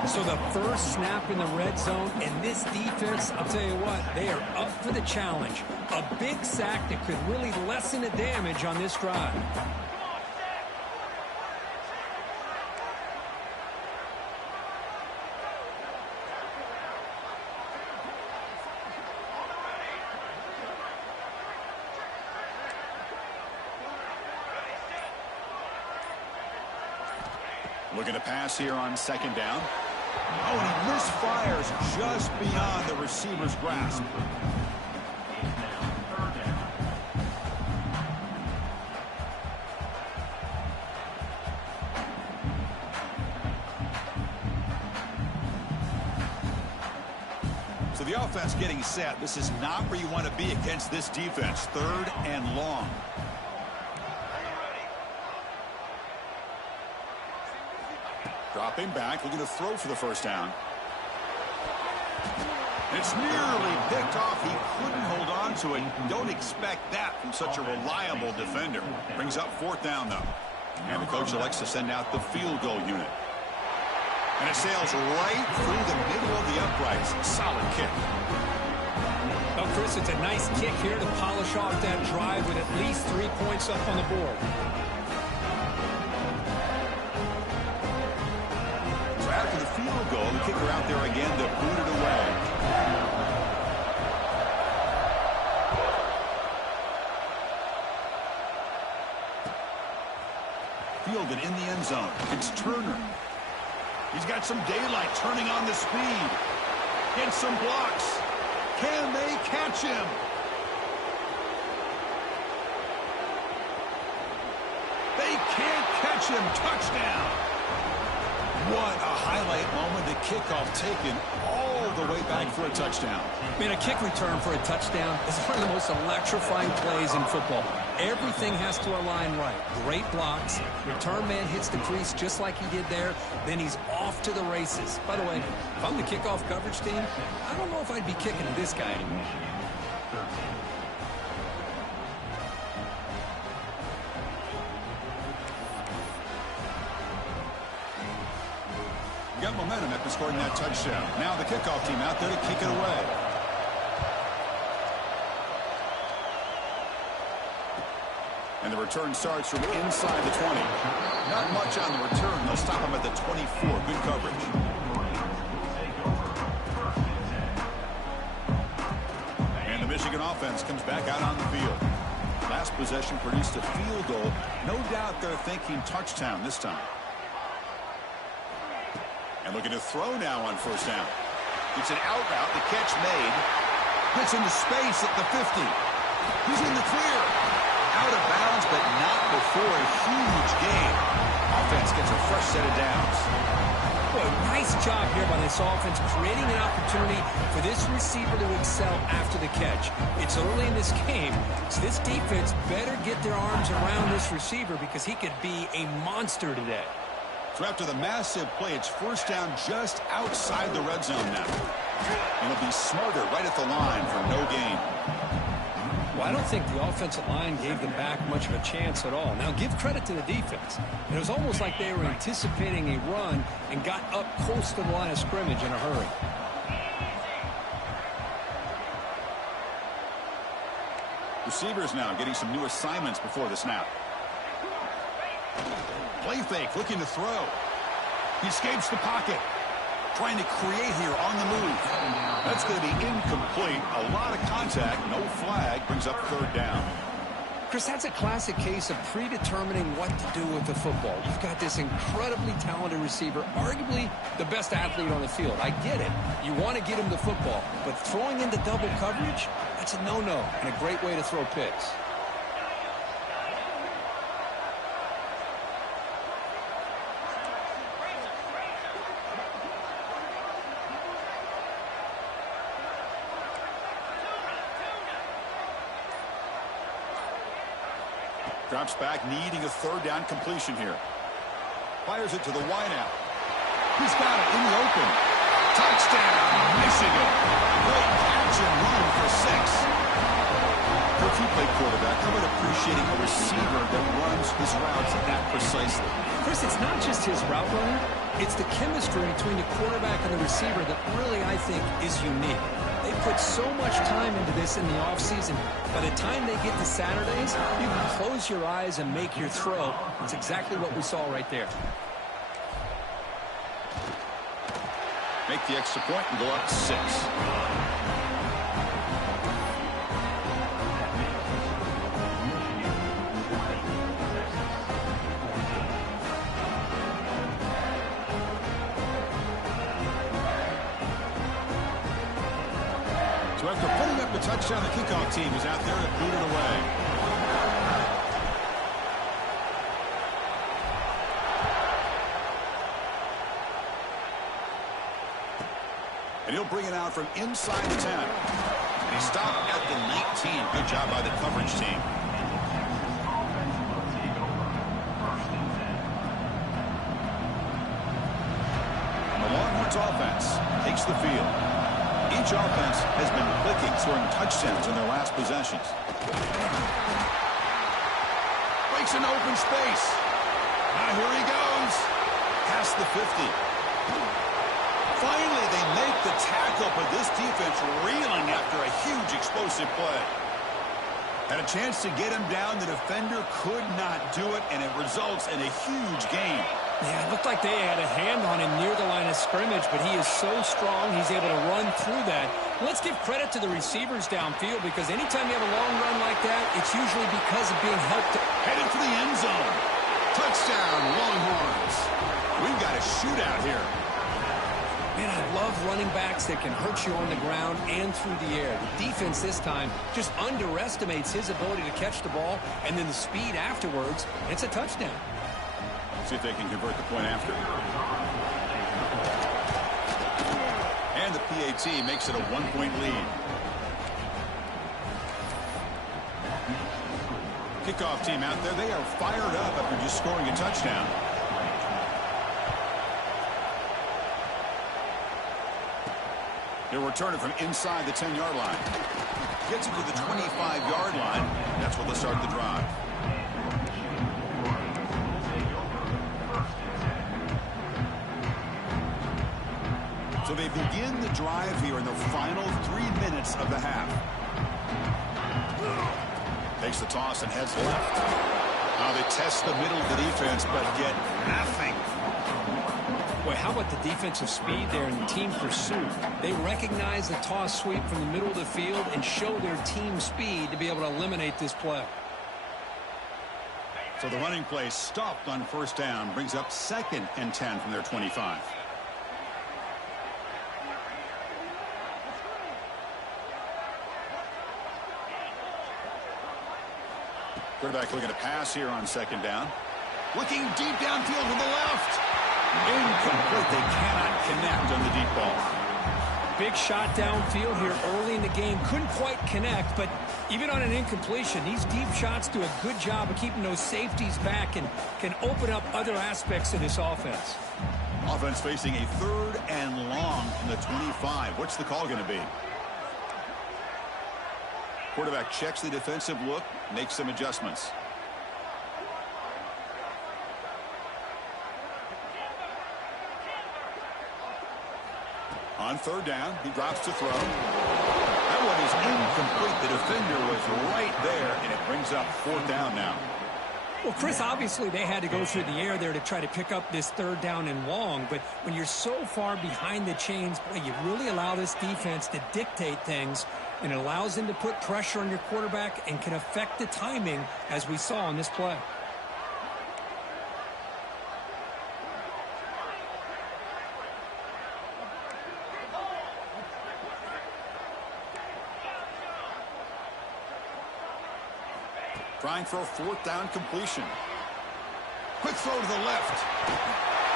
So the first snap in the red zone, and this defense, I'll tell you what, they are up for the challenge. A big sack that could really lessen the damage on this drive. Looking to pass here on 2nd down. Oh, and he misfires just beyond the receiver's grasp. So the offense getting set. This is not where you want to be against this defense. 3rd and long. Dropping back, looking to throw for the first down. It's nearly picked off. He couldn't hold on to it. Don't expect that from such a reliable defender. Brings up 4th down, though. And the coach elects to send out the field goal unit. And it sails right through the middle of the uprights. Solid kick. Well, Chris, it's a nice kick here to polish off that drive with at least 3 points up on the board. After the field goal, the kicker out there again to boot it away. Fielded in the end zone. It's Turner. He's got some daylight, turning on the speed. Gets some blocks. Can they catch him? They can't catch him. Touchdown. What a highlight moment. The kickoff taken all the way back for a touchdown. Man, a kick return for a touchdown is one of the most electrifying plays in football. Everything has to align right. Great blocks. Return man hits the crease just like he did there. Then he's off to the races. By the way, if I'm the kickoff coverage team, I don't know if I'd be kicking to this guy anymore. Got momentum after scoring that touchdown. Now the kickoff team out there to kick it away. And the return starts from inside the 20. Not much on the return. They'll stop him at the 24. Good coverage. And the Michigan offense comes back out on the field. Last possession produced a field goal. No doubt they're thinking touchdown this time. And looking to throw now on first down. It's an out route. The catch made. Gets into space at the 50. He's in the clear. Out of bounds, but not before a huge gain. Offense gets a fresh set of downs. Boy, nice job here by this offense, creating an opportunity for this receiver to excel after the catch. It's early in this game, so this defense better get their arms around this receiver because he could be a monster today. So after the massive play, it's first down just outside the red zone now. And it'll be smarter right at the line for no gain. Well, I don't think the offensive line gave them back much of a chance at all. Now, give credit to the defense. It was almost like they were anticipating a run and got up close to the line of scrimmage in a hurry. Receivers now getting some new assignments before the snap. Play fake, looking to throw. He escapes the pocket. Trying to create here on the move. That's going to be incomplete. A lot of contact, no flag, brings up third down. Chris, that's a classic case of predetermining what to do with the football. You've got this incredibly talented receiver, arguably the best athlete on the field. I get it. You want to get him the football, but throwing into double coverage, that's a no-no and a great way to throw picks. Drops back, needing a third down completion here. Fires it to the wideout. He's got it in the open. Touchdown, Michigan. Great catch and run for 6. Coach, you play quarterback. How about appreciating a receiver that runs his routes that precisely? Chris, it's not just his route running. It's the chemistry between the quarterback and the receiver that really, I think, is unique. They put so much time into this in the offseason. By the time they get to Saturdays, you can close your eyes and make your throw. That's exactly what we saw right there. Make the extra point and go up 6. So after putting up the touchdown, the kickoff team is out there to boot it away. And he'll bring it out from inside the 10. And he stopped at the 19. Good job by the coverage team. The Longhorns offense takes the field. Each offense has been clicking, scoring touchdowns in their last possessions. Breaks an open space. Now here he goes. Past the 50. Finally, they make the tackle, but this defense reeling after a huge explosive play. Had a chance to get him down. The defender could not do it, and it results in a huge gain. Yeah, it looked like they had a hand on him near the line of scrimmage, but he is so strong, he's able to run through that. Let's give credit to the receivers downfield, because anytime you have a long run like that, it's usually because of being helped. Headed for the end zone. Touchdown, Longhorns. We've got a shootout here. Man, I love running backs that can hurt you on the ground and through the air. The defense this time just underestimates his ability to catch the ball, and then the speed afterwards, it's a touchdown. See if they can convert the point after. And the PAT makes it a 1-point lead. Kickoff team out there, they are fired up after just scoring a touchdown. They'll return it from inside the 10-yard line. Gets it to the 25-yard line. That's where they'll start the drive. So they begin the drive here in the final 3 minutes of the half. Takes the toss and heads left. Now they test the middle of the defense, but get nothing. Boy, how about the defensive speed there in the team pursuit? They recognize the toss sweep from the middle of the field and show their team speed to be able to eliminate this play. So the running play stopped on first down, brings up 2nd and 10 from their 25. Quarterback looking to pass here on 2nd down. Looking deep downfield to the left. Incomplete. They cannot connect on the deep ball. Big shot downfield here early in the game. Couldn't quite connect, but even on an incompletion, these deep shots do a good job of keeping those safeties back and can open up other aspects of this offense. Offense facing a 3rd and long from the 25. What's the call going to be? Quarterback checks the defensive look, makes some adjustments. On 3rd down, he drops to throw. That one is incomplete. The defender was right there, and it brings up 4th down now. Well, Chris, obviously they had to go through the air there to try to pick up this 3rd down and long, but when you're so far behind the chains, boy, you really allow this defense to dictate things, and it allows them to put pressure on your quarterback and can affect the timing, as we saw on this play. Trying for a 4th down completion. Quick throw to the left.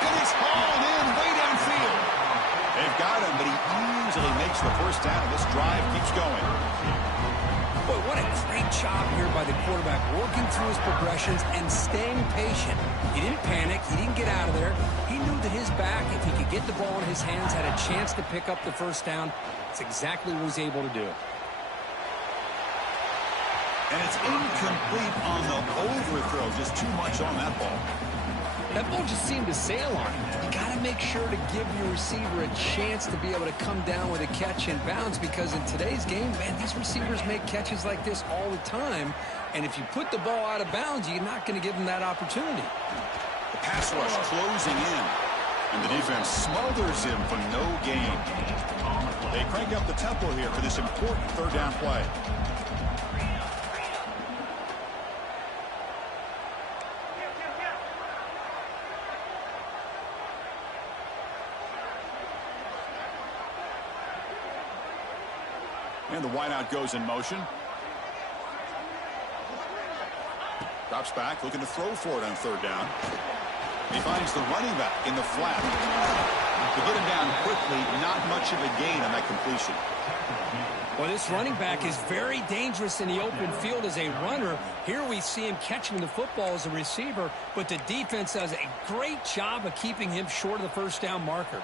And it's hauled in way downfield. They've got him, but he easily makes the first down, and this drive keeps going. Boy, what a great job here by the quarterback, working through his progressions and staying patient. He didn't panic. He didn't get out of there. He knew that his back, if he could get the ball in his hands, had a chance to pick up the first down. It's exactly what he's able to do. And it's incomplete on the overthrow. Just too much on that ball. That ball just seemed to sail on him. You got to make sure to give your receiver a chance to be able to come down with a catch and bounce, because in today's game, man, these receivers make catches like this all the time. And if you put the ball out of bounds, you're not going to give them that opportunity. The pass rush closing in. And the defense smothers him for no gain. They crank up the tempo here for this important third down play. And the wideout goes in motion. Drops back, looking to throw for it on third down. He finds the running back in the flat. To get him down quickly, not much of a gain on that completion. Well, this running back is very dangerous in the open field as a runner. Here we see him catching the football as a receiver, but the defense does a great job of keeping him short of the first down marker.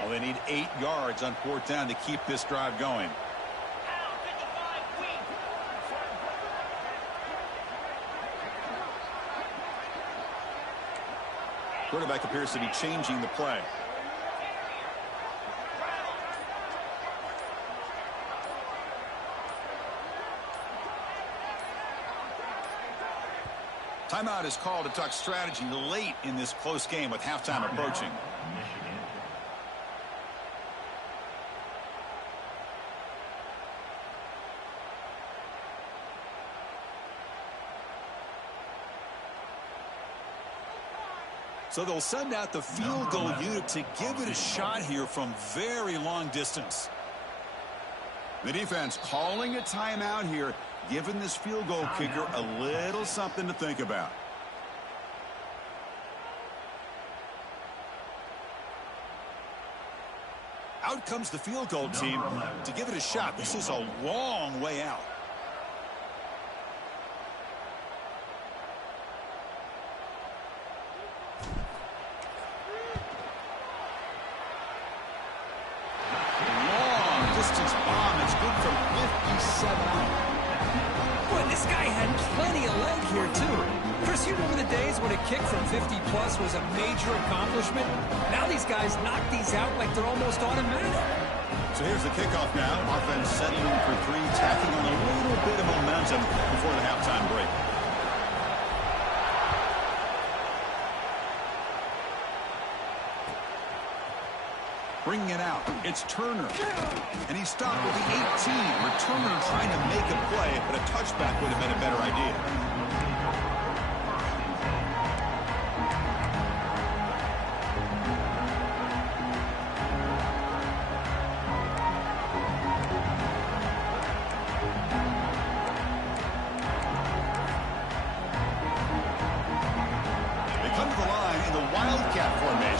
Well, they need 8 yards on fourth down to keep this drive going. Quarterback appears to be changing the play. Timeout is called to talk strategy late in this close game with halftime approaching. So they'll send out the field goal unit to give it a shot here from very long distance. The defense calling a timeout here, giving this field goal kicker a little something to think about. Out comes the field goal team to give it a shot. This is a long way out. Plus was a major accomplishment. Now these guys knock these out like they're almost automatic. So here's the kickoff now. Offense settling for 3, tacking on a little bit of momentum before the halftime break. Bringing it out, it's Turner. And he stopped with the 18. Returner trying to make a play, but a touchback would have been a better idea.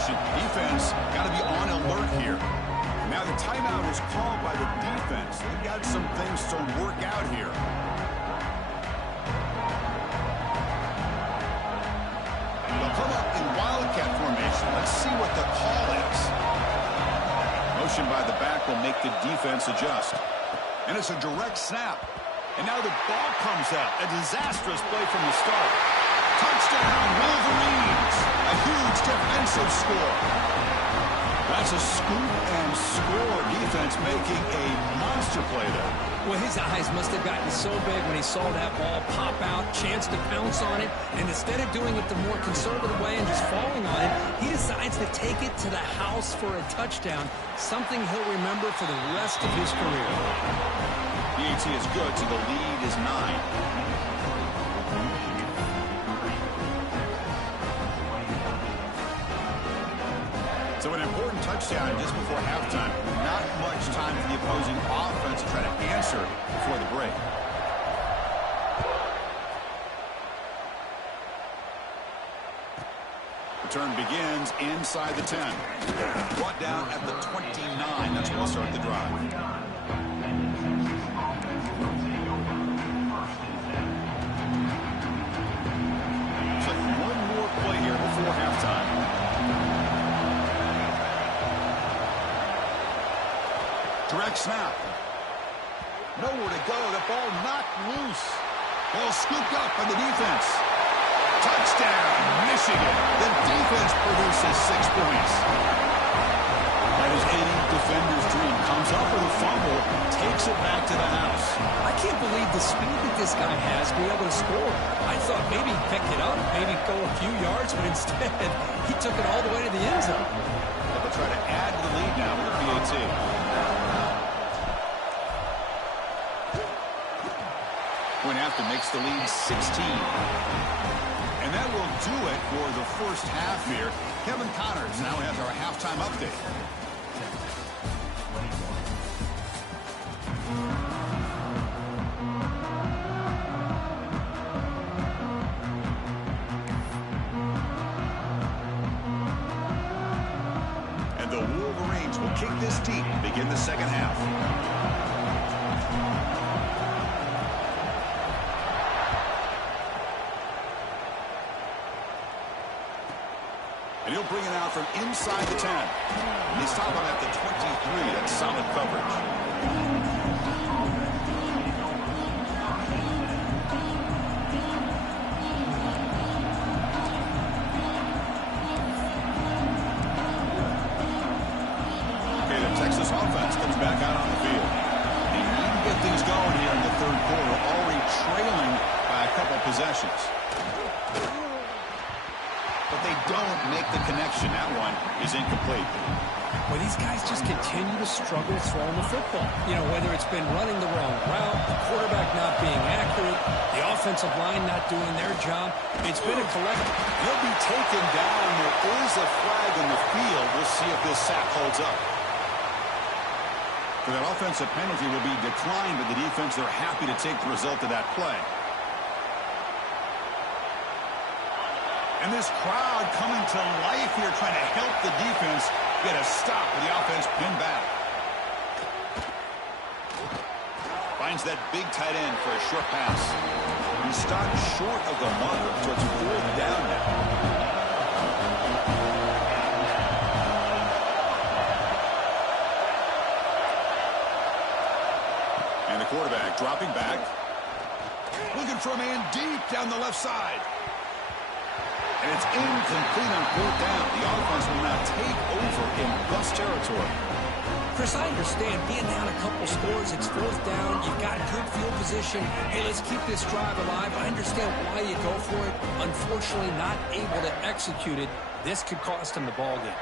Defense got to be on alert here. Now the timeout is called by the defense. They've got some things to work out here. They'll come up in wildcat formation. Let's see what the call is. Motion by the back will make the defense adjust. And it's a direct snap. And now the ball comes out. A disastrous play from the start. Touchdown, Wolverines. A huge defensive score. That's a scoop and score. Defense making a monster play there. Well, his eyes must have gotten so big when he saw that ball pop out, chance to pounce on it, and instead of doing it the more conservative way and just falling on it, he decides to take it to the house for a touchdown, something he'll remember for the rest of his career. PAT is good, so the lead is 9. So an important touchdown just before halftime. Not much time for the opposing offense to try to answer before the break. Return begins inside the 10. Brought down at the 29. That's where we'll start the drive. Looks like one more play here before halftime. Direct snap. Nowhere to go. The ball knocked loose. Ball scooped up by the defense. Touchdown, Michigan. The defense produces 6 points. That is any defender's dream. Comes up with a fumble, takes it back to the house. I can't believe the speed that this guy has to be able to score. I thought maybe he'd pick it up, maybe go a few yards, but instead he took it all the way to the end zone. They'll try to add to the lead now with a PAT. Point after makes the lead 16. And that will do it for the first half here. Kevin Connors now has our halftime update. And the Wolverines will kick this deep and begin the second half. And he'll bring it out from inside the 10. He's stopping at the 23. That's solid coverage. Okay, the Texas offense comes back out on the field. They need to get things going here in the third quarter, already trailing by a couple possessions. But they don't make the connection. That one is incomplete. Well, these guys just continue to struggle throwing the football. You know, whether it's been running the wrong route, the quarterback not being accurate, the offensive line not doing their job. It's been a collective. He'll be taken down. There is a flag in the field. We'll see if this sack holds up. For that offensive penalty will be declined, but the defense, they're happy to take the result of that play. And this crowd coming to life here, trying to help the defense get a stop with the offense pinned back. Finds that big tight end for a short pass. He stopped short of the marker, so it's 4th down now. And the quarterback dropping back. Looking for a man deep down the left side. And it's incomplete on 4th down. The offense will now take over in Bucs territory. Chris, I understand being down a couple scores, it's 4th down, you've got good field position. Hey, let's keep this drive alive. I understand why you go for it. Unfortunately, not able to execute it. This could cost him the ball game.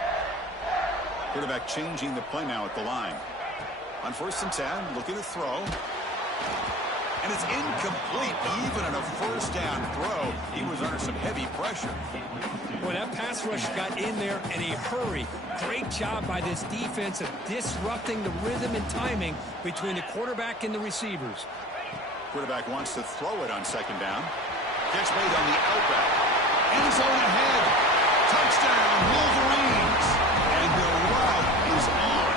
Quarterback changing the play now at the line. On 1st and 10, looking to throw. And it's incomplete. Even on a 1st down throw, he was under some heavy pressure. Boy, that pass rush got in there in a hurry. Great job by this defense of disrupting the rhythm and timing between the quarterback and the receivers. Quarterback wants to throw it on 2nd down. Catch made on the outback. End zone ahead. Touchdown, Wolverines. And the route is on.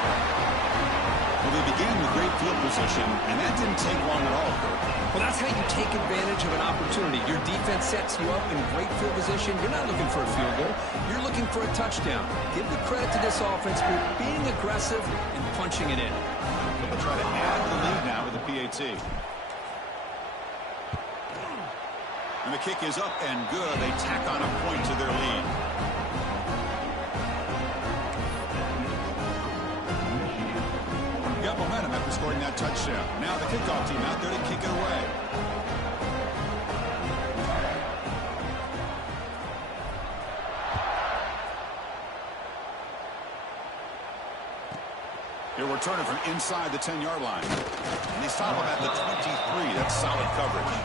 Well, they began with great field position, and that didn't take long at all, Kurt. Well, that's how you take advantage of an opportunity. Your defense sets you up in great field position. You're not looking for a field goal. You're looking for a touchdown. Give the credit to this offense for being aggressive and punching it in. They'll try to add the lead now with the PAT. And the kick is up and good. They tack on a point to their lead. Got momentum after scoring that touchdown. Now the kickoff team out there to kick it away. They're returning from inside the 10-yard line. And they stop him at the 23. That's solid coverage.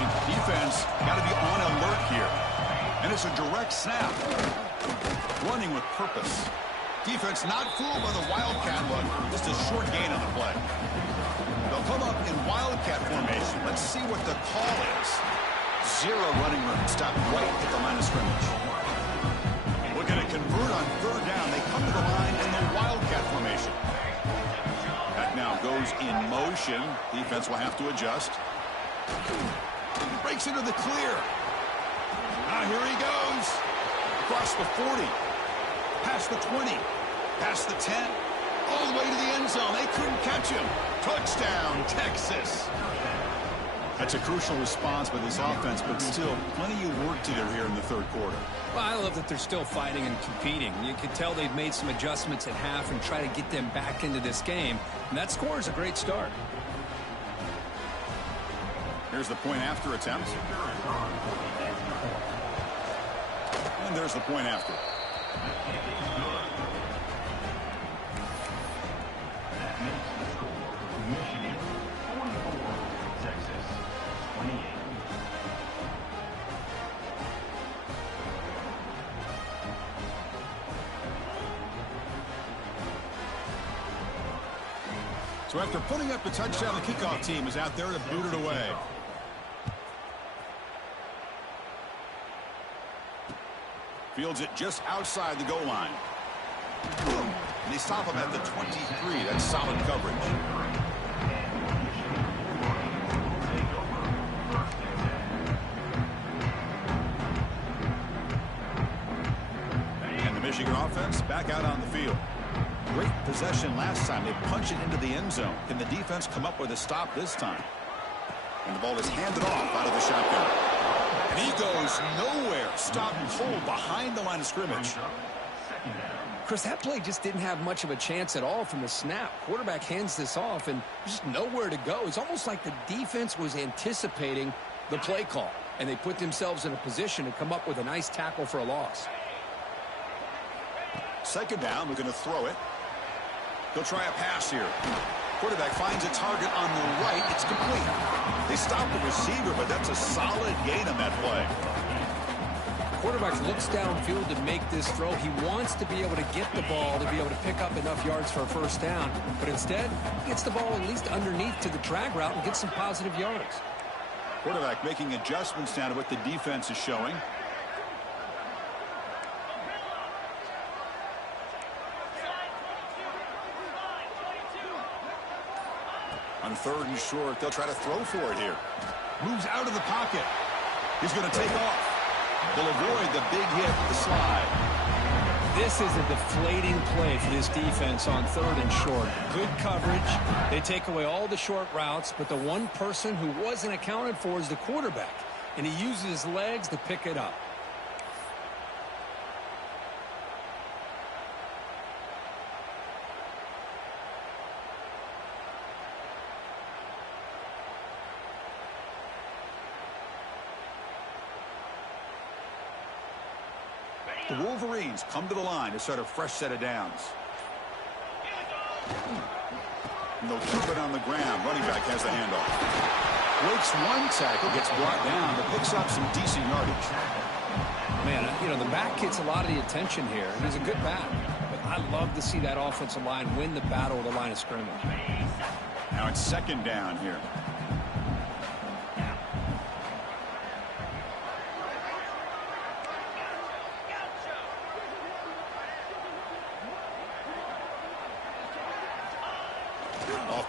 Defense got to be on alert here. And it's a direct snap. Running with purpose. Defense not fooled by the Wildcat look. Just a short gain on the play. They'll come up in Wildcat formation. Let's see what the call is. Zero running room. Stop right at the line of scrimmage. Looking to convert on third down. They come to the line in the Wildcat formation. That now goes in motion. Defense will have to adjust. Breaks into the clear. Now here he goes. Across the 40. Past the 20. Past the 10. All the way to the end zone. They couldn't catch him. Touchdown, Texas. That's a crucial response by this offense, but still plenty of work to do here in the third quarter. Well, I love that they're still fighting and competing. You can tell they've made some adjustments at half and try to get them back into this game. And that score is a great start. Here's the point after attempt. And there's the point after. Michigan 44, Texas 28. So after putting up a touchdown, the kickoff team is out there to boot it away. Fields it just outside the goal line. And they stop him at the 23. That's solid coverage. And the Michigan offense back out on the field. Great possession last time. They punch it into the end zone. Can the defense come up with a stop this time? And the ball is handed off out of the shotgun. And he goes nowhere. Stop cold behind the line of scrimmage. Chris, that play just didn't have much of a chance at all from the snap. Quarterback hands this off, and there's just nowhere to go. It's almost like the defense was anticipating the play call, and they put themselves in a position to come up with a nice tackle for a loss. Second down, we're going to throw it. He'll try a pass here. Quarterback finds a target on the right. It's complete. They stop the receiver, but that's a solid gain on that play. Quarterback looks downfield to make this throw. He wants to be able to get the ball to be able to pick up enough yards for a first down, but instead he gets the ball at least underneath to the drag route and gets some positive yards. Quarterback making adjustments now to what the defense is showing. On third and short, they'll try to throw for it here. Moves out of the pocket. He's going to take off. They'll avoid the big hit with the slide. This is a deflating play for this defense on third and short. Good coverage. They take away all the short routes, but the one person who wasn't accounted for is the quarterback, and he uses his legs to pick it up. The Wolverines come to the line to start a fresh set of downs. And they'll keep it on the ground. Running back has the handoff. Breaks one tackle, gets brought down, but picks up some decent yardage. Man, you know, the back gets a lot of the attention here. He's a good back. But I love to see that offensive line win the battle at the line of scrimmage. Now it's second down here.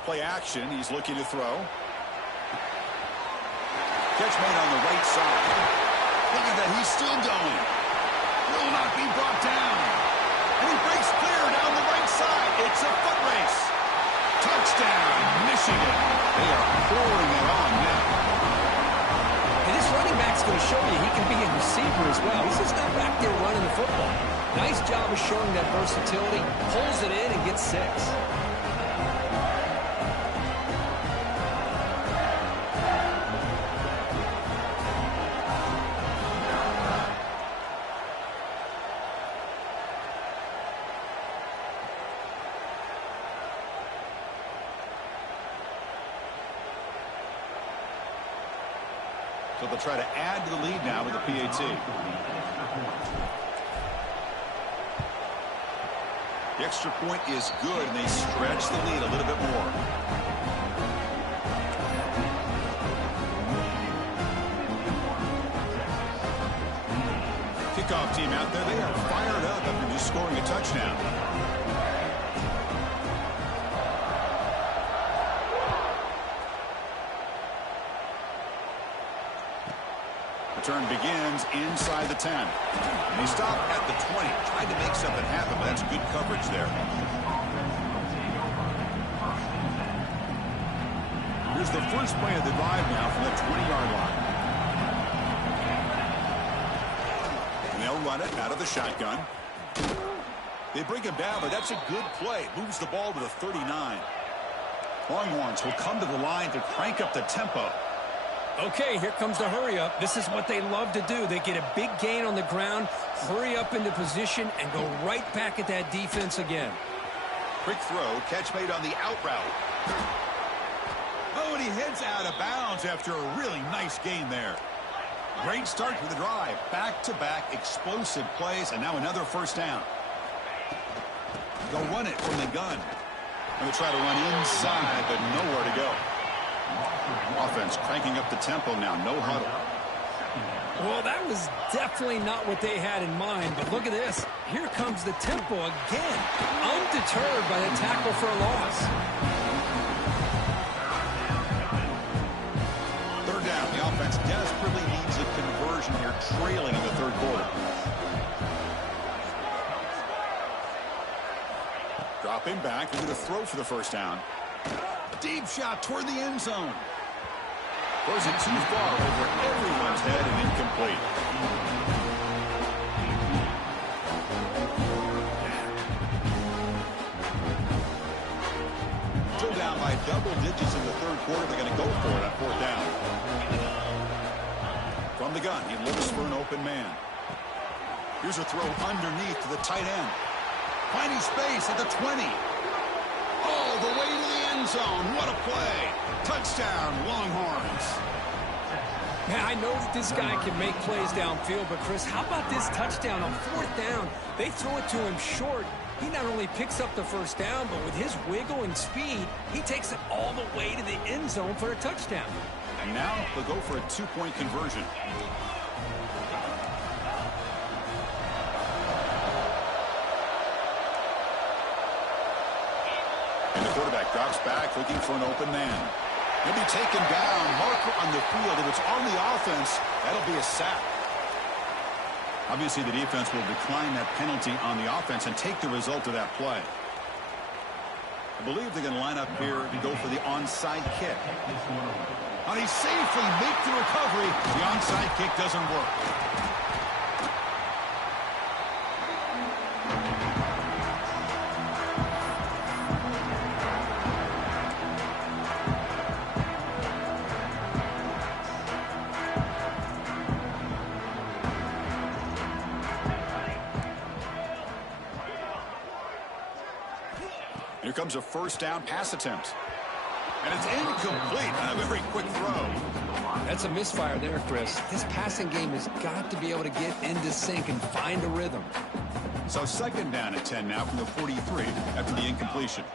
Play action. He's looking to throw. Catch made on the right side. Look at that. He's still going. Will not be brought down. And he breaks clear down the right side. It's a foot race. Touchdown, Michigan. They are pouring it on now. And this running back's going to show you he can be a receiver as well. He's just not back there running the football. Nice job of showing that versatility. Pulls it in and gets 6. So they'll try to add to the lead now with the PAT. The extra point is good, and they stretch the lead a little bit more. Kickoff team out there, they are fired up after just scoring a touchdown. Return begins inside the 10. And he stopped at the 20. Tried to make something happen, but that's good coverage there. Here's the first play of the drive now from the 20-yard line. And they'll run it out of the shotgun. They bring him down, but that's a good play. Moves the ball to the 39. Longhorns will come to the line to crank up the tempo. Okay, here comes the hurry up. This is what they love to do. They get a big gain on the ground, hurry up into position, and go right back at that defense again. Quick throw, catch made on the out route. Oh, and he heads out of bounds after a really nice gain there. Great start to the drive. Back-to-back explosive plays, and now another first down. They'll run it from the gun. And they try to run inside, but nowhere to go. Offense cranking up the tempo now. No huddle. Well, that was definitely not what they had in mind, but look at this. Here comes the tempo again. Undeterred by the tackle for a loss. Third down. The offense desperately needs a conversion here, trailing in the third quarter. Dropping back, into the throw for the first down. Deep shot toward the end zone. Throws it too far over everyone's head and incomplete. Still down by double digits in the third quarter. They're going to go for it on fourth down. From the gun, he looks for an open man. Here's a throw underneath to the tight end. Finding space at the 20. All the way to the end zone. What a play. Touchdown, Longhorns. Man, I know that this guy can make plays downfield, but Chris, how about this touchdown on fourth down? They throw it to him short. He not only picks up the first down, but with his wiggle and speed, he takes it all the way to the end zone for a touchdown. And now they'll go for a two-point conversion. And the quarterback drops back, looking for an open man. He'll be taken down. Marker on the field. If it's on the offense, that'll be a sack. Obviously, the defense will decline that penalty on the offense and take the result of that play. I believe they're going to line up here and go for the onside kick. And he safely makes the recovery. The onside kick doesn't work. Here comes a first down pass attempt. And it's incomplete on a very quick throw. That's a misfire there, Chris. This passing game has got to be able to get into sync and find a rhythm. So second down at 10 now from the 43 after the incompletion.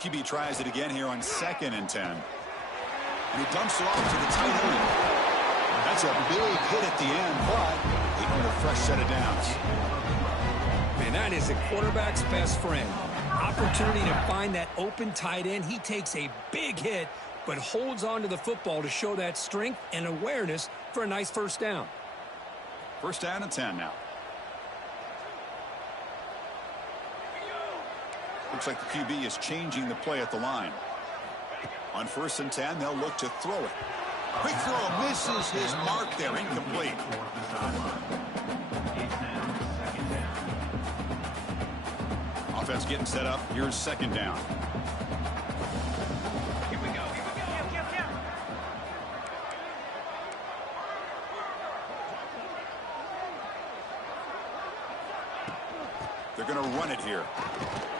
QB tries it again here on second and 10. And he dumps it off to the tight end. That's a big hit at the end, but they earn a fresh set of downs. Man, that is a quarterback's best friend. Opportunity to find that open tight end. He takes a big hit, but holds on to the football to show that strength and awareness for a nice first down. First down and 10 now. Looks like the QB is changing the play at the line. On first and 10, they'll look to throw it. Quick throw, misses his mark there, incomplete. Offense getting set up. Here's second down. Here we go. They're going to run it here.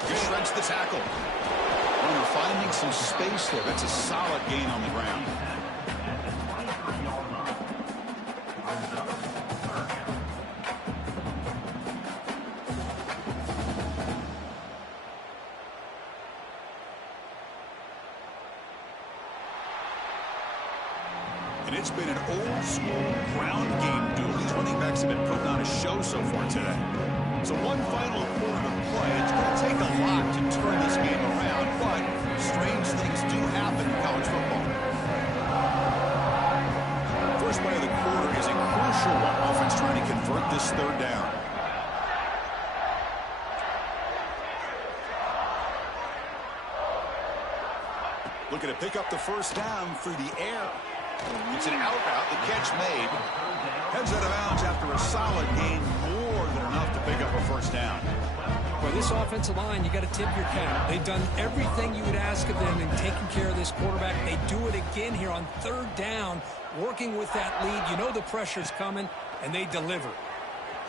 He shreds the tackle. And they're finding some space there. That's a solid gain on the ground. And it's been an old-school ground game duel. These running backs have been putting on a show so far today. So one final quarter to play. It's going to take a lot to turn this game around, but strange things do happen in college football. First play of the quarter is a crucial one. Offense trying to convert this third down. Looking to pick up the first down through the air. It's an out route. The catch made. Heads out of bounds after a solid gain, more than enough to pick up a first down. Well, this offensive line, you got to tip your cap. They've done everything you would ask of them in taking care of this quarterback. They do it again here on third down, working with that lead. You know the pressure's coming, and they deliver.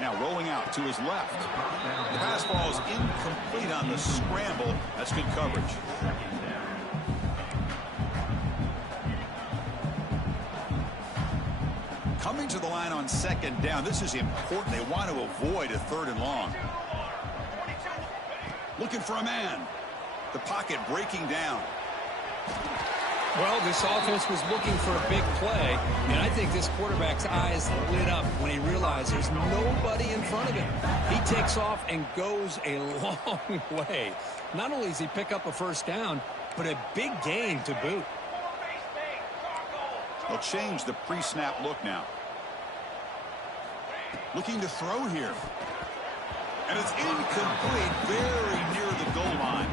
Now rolling out to his left. The pass ball is incomplete on the scramble. That's good coverage. Coming to the line on second down. This is important. They want to avoid a third and long. Looking for a man. The pocket breaking down. Well, this offense was looking for a big play, and I think this quarterback's eyes lit up when he realized there's nobody in front of him. He takes off and goes a long way. Not only does he pick up a first down, but a big gain to boot. They'll change the pre-snap look now. Looking to throw here. And it's incomplete, very near the goal line.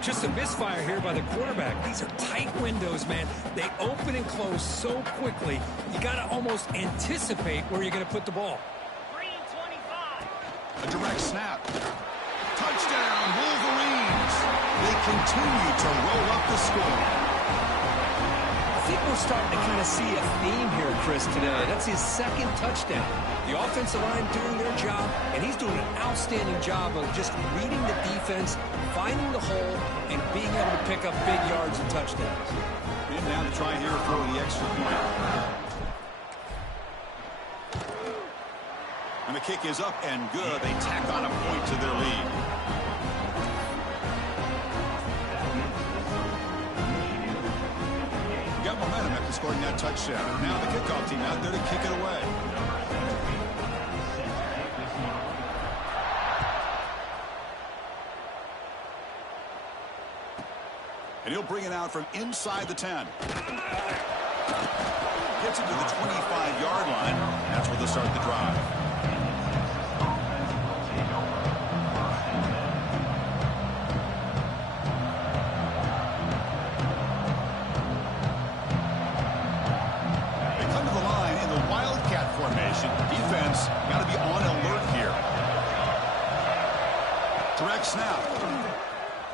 Just a misfire here by the quarterback. These are tight windows, man. They open and close so quickly. You got to almost anticipate where you're going to put the ball. A direct snap. Touchdown, Wolverines. They continue to roll up the score. I think we're starting to kind of see a theme here, Chris, today. That's his second touchdown. The offensive line doing their job, and he's doing an outstanding job of just reading the defense, finding the hole, and being able to pick up big yards and touchdowns. And now to try here for the extra point. And the kick is up and good. They tack on a point to their lead. Got momentum after scoring that touchdown. Now the kickoff team out there to kick it away. And he'll bring it out from inside the 10. Gets it to the 25-yard line. That's where they'll start the drive. Defense got to be on alert here. Direct snap.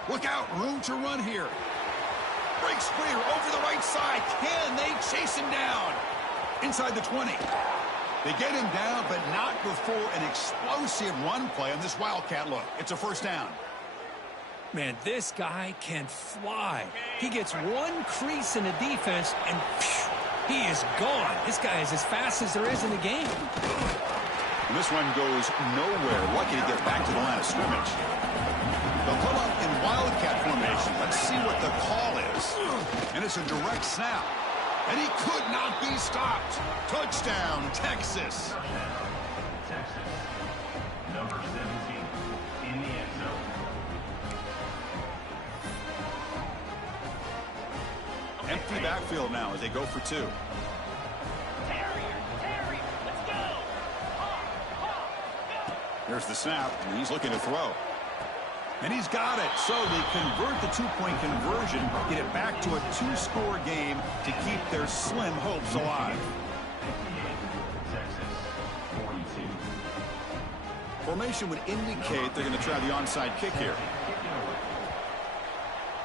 Look out, room to run here. Breaks clear over the right side. Can they chase him down? Inside the 20. They get him down, but not before an explosive run play on this Wildcat look. It's a first down. Man, this guy can fly. He gets one crease in the defense, and phew, he is gone. This guy is as fast as there is in the game. And this one goes nowhere. Lucky to get back to the line of scrimmage. They'll come up in Wildcat formation. Let's see what the call is. And it's a direct snap. And he could not be stopped. Touchdown, Texas. Texas. Number 17 in the end zone. Empty backfield now as they go for two. There's the snap, and he's looking to throw. And he's got it. So they convert the two-point conversion, get it back to a two-score game to keep their slim hopes alive. Texas, 42. Formation would indicate they're going to try the onside kick here.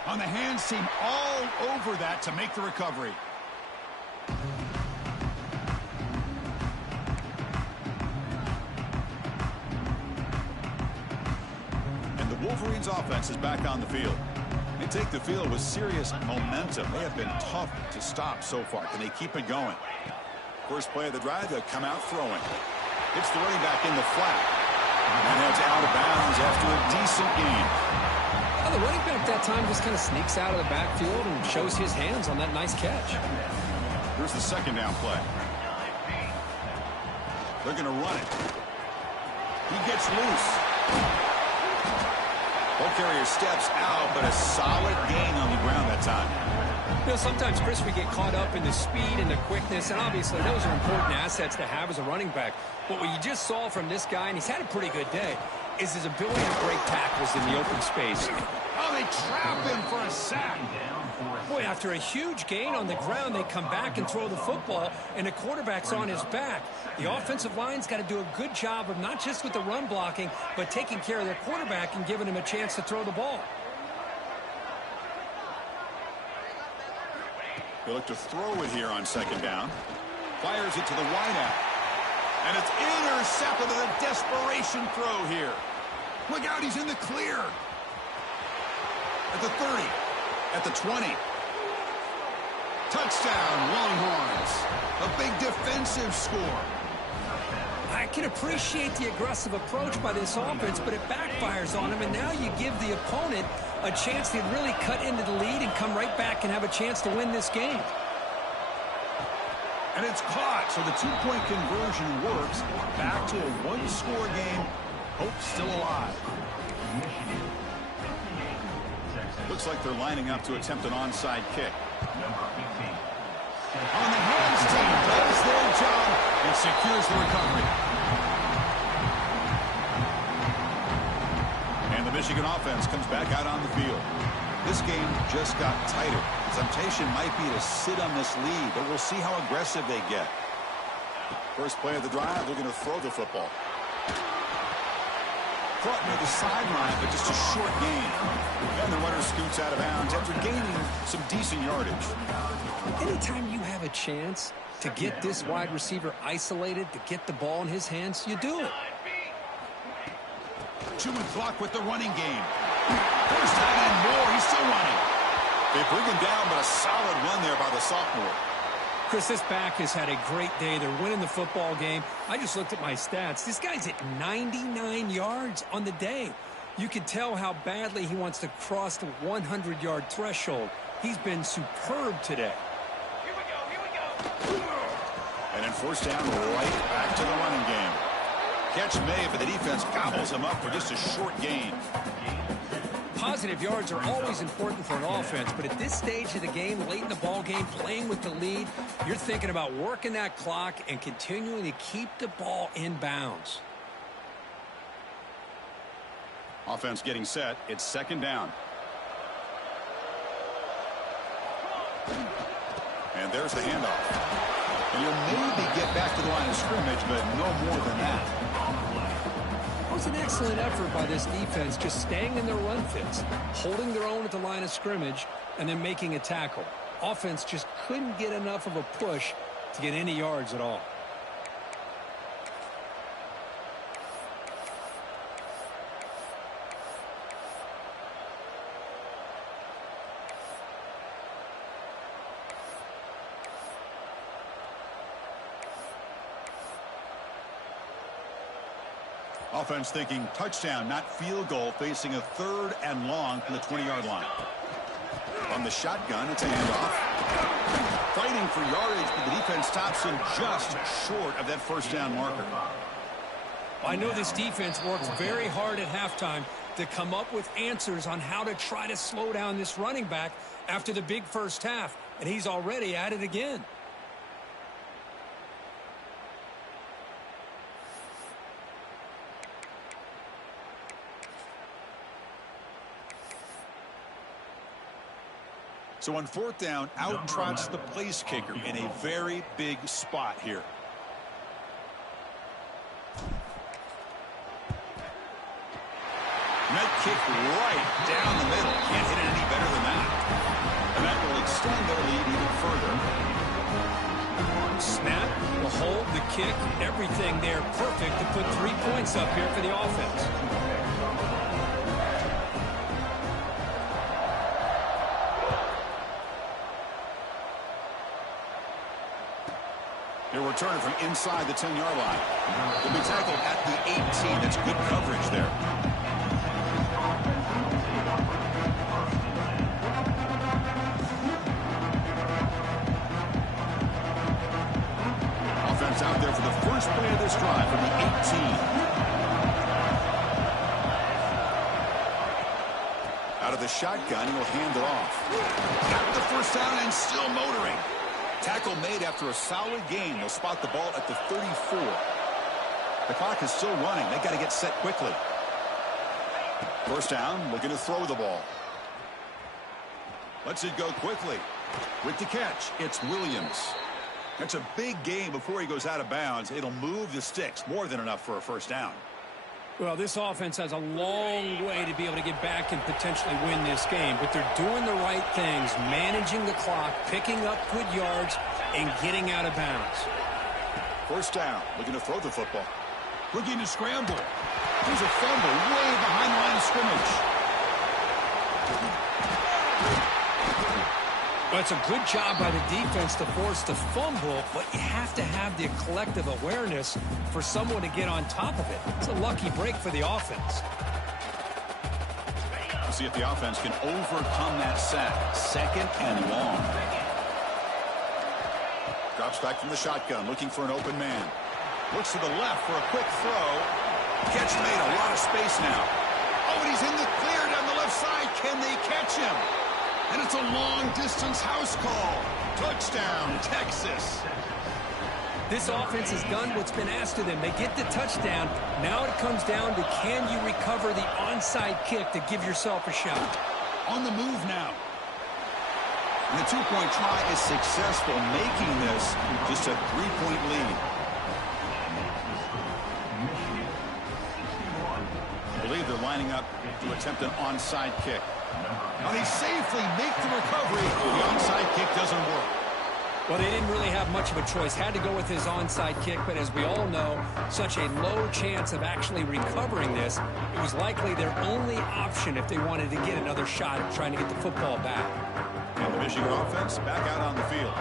On the hands team all over that to make the recovery. And the Wolverines offense is back on the field. They take the field with serious momentum. They have been tough to stop so far. Can they keep it going? First play of the drive, they'll come out throwing. It's the running back in the flat. And heads out of bounds after a decent gain. Well, the running back that time just kind of sneaks out of the backfield and shows his hands on that nice catch. Here's the second down play. They're going to run it. He gets loose. Ball carrier steps out, but a solid gain on the ground that time. You know, sometimes, Chris, we get caught up in the speed and the quickness, and obviously those are important assets to have as a running back. But what you just saw from this guy, and he's had a pretty good day, is his ability to break tackles in the open space. Oh, they trap him for a sack. Boy, after a huge gain on the ground, they come back and throw the football, and the quarterback's on his back. The offensive line's got to do a good job of not just with the run blocking, but taking care of their quarterback and giving him a chance to throw the ball. They look to throw it here on second down. Fires it to the wideout. And it's intercepted with a desperation throw here. Look out, he's in the clear. At the 30. At the 20. Touchdown, Longhorns. A big defensive score. I can appreciate the aggressive approach by this offense, but it backfires on him, and now you give the opponent a chance to really cut into the lead and come right back and have a chance to win this game. And it's caught, so the two-point conversion works. Back to a one-score game. Hope still alive. Looks like they're lining up to attempt an onside kick. On the hands team does their job and secures the recovery. And the Michigan offense comes back out on the field. This game just got tighter. The temptation might be to sit on this lead, but we'll see how aggressive they get. First play of the drive, they're going to throw the football. Caught near the sideline, but just a short gain. And the runner scoots out of bounds after gaining some decent yardage. Anytime you have a chance to get this wide receiver isolated, to get the ball in his hands, you do it. Chewing clock with the running game. First down and more. He's still running. They bring him down, but a solid run there by the sophomore. Chris, this back has had a great day. They're winning the football game. I just looked at my stats. This guy's at 99 yards on the day. You can tell how badly he wants to cross the 100-yard threshold. He's been superb today. And then first down, right back to the running game. Catch made, but the defense gobbles him up for just a short gain. Positive yards are always important for an offense, but at this stage of the game, late in the ball game, playing with the lead, you're thinking about working that clock and continuing to keep the ball in bounds. Offense getting set. It's second down. And there's the handoff. And you'll maybe get back to the line of scrimmage, but no more than that. It was an excellent effort by this defense, just staying in their run fits, holding their own at the line of scrimmage, and then making a tackle. Offense just couldn't get enough of a push to get any yards at all. Offense thinking touchdown, not field goal, facing a third and long from the 20-yard line. On the shotgun, it's a handoff. Fighting for yardage, but the defense stops him just short of that first down marker. I know this defense works very hard at halftime to come up with answers on how to try to slow down this running back after the big first half, and he's already at it again. So on fourth down, out trots the place kicker in a very big spot here. Net kick right down the middle. Can't hit it any better than that. And that will extend their lead even further. Snap, the hold, the kick, everything there perfect to put 3 points up here for the offense. They're returning from inside the 10-yard line. They'll be tackled at the 18. That's good coverage there. from the 18. Out of the shotgun, he'll hand it off. Got the first down and still motoring. Tackle made after a solid gain. They'll spot the ball at the 34. The clock is still running. They got to get set quickly. First down, looking to throw the ball. Lets it go quickly. With the catch, it's Williams. That's a big gain before he goes out of bounds. It'll move the sticks. More than enough for a first down. Well, this offense has a long way to be able to get back and potentially win this game, but they're doing the right things, managing the clock, picking up good yards, and getting out of bounds. First down, looking to throw the football. Looking to scramble. There's a fumble way behind the line of scrimmage. Well, it's a good job by the defense to force the fumble, but you have to have the collective awareness for someone to get on top of it. It's a lucky break for the offense. We'll see if the offense can overcome that sack. Second and long. Drops back from the shotgun, looking for an open man. Looks to the left for a quick throw. Catch made, a lot of space now. Oh, and he's in the clear down the left side. Can they catch him? And it's a long-distance house call. Touchdown, Texas. This offense has done what's been asked of them. They get the touchdown. Now it comes down to, can you recover the onside kick to give yourself a shot? On the move now. And the two-point try is successful, making this just a three-point lead. I believe they're lining up to attempt an onside kick. And they safely make the recovery. The onside kick doesn't work. Well, they didn't really have much of a choice. Had to go with his onside kick, but as we all know, such a low chance of actually recovering this. It was likely their only option if they wanted to get another shot at trying to get the football back. And the Michigan offense back out on the field.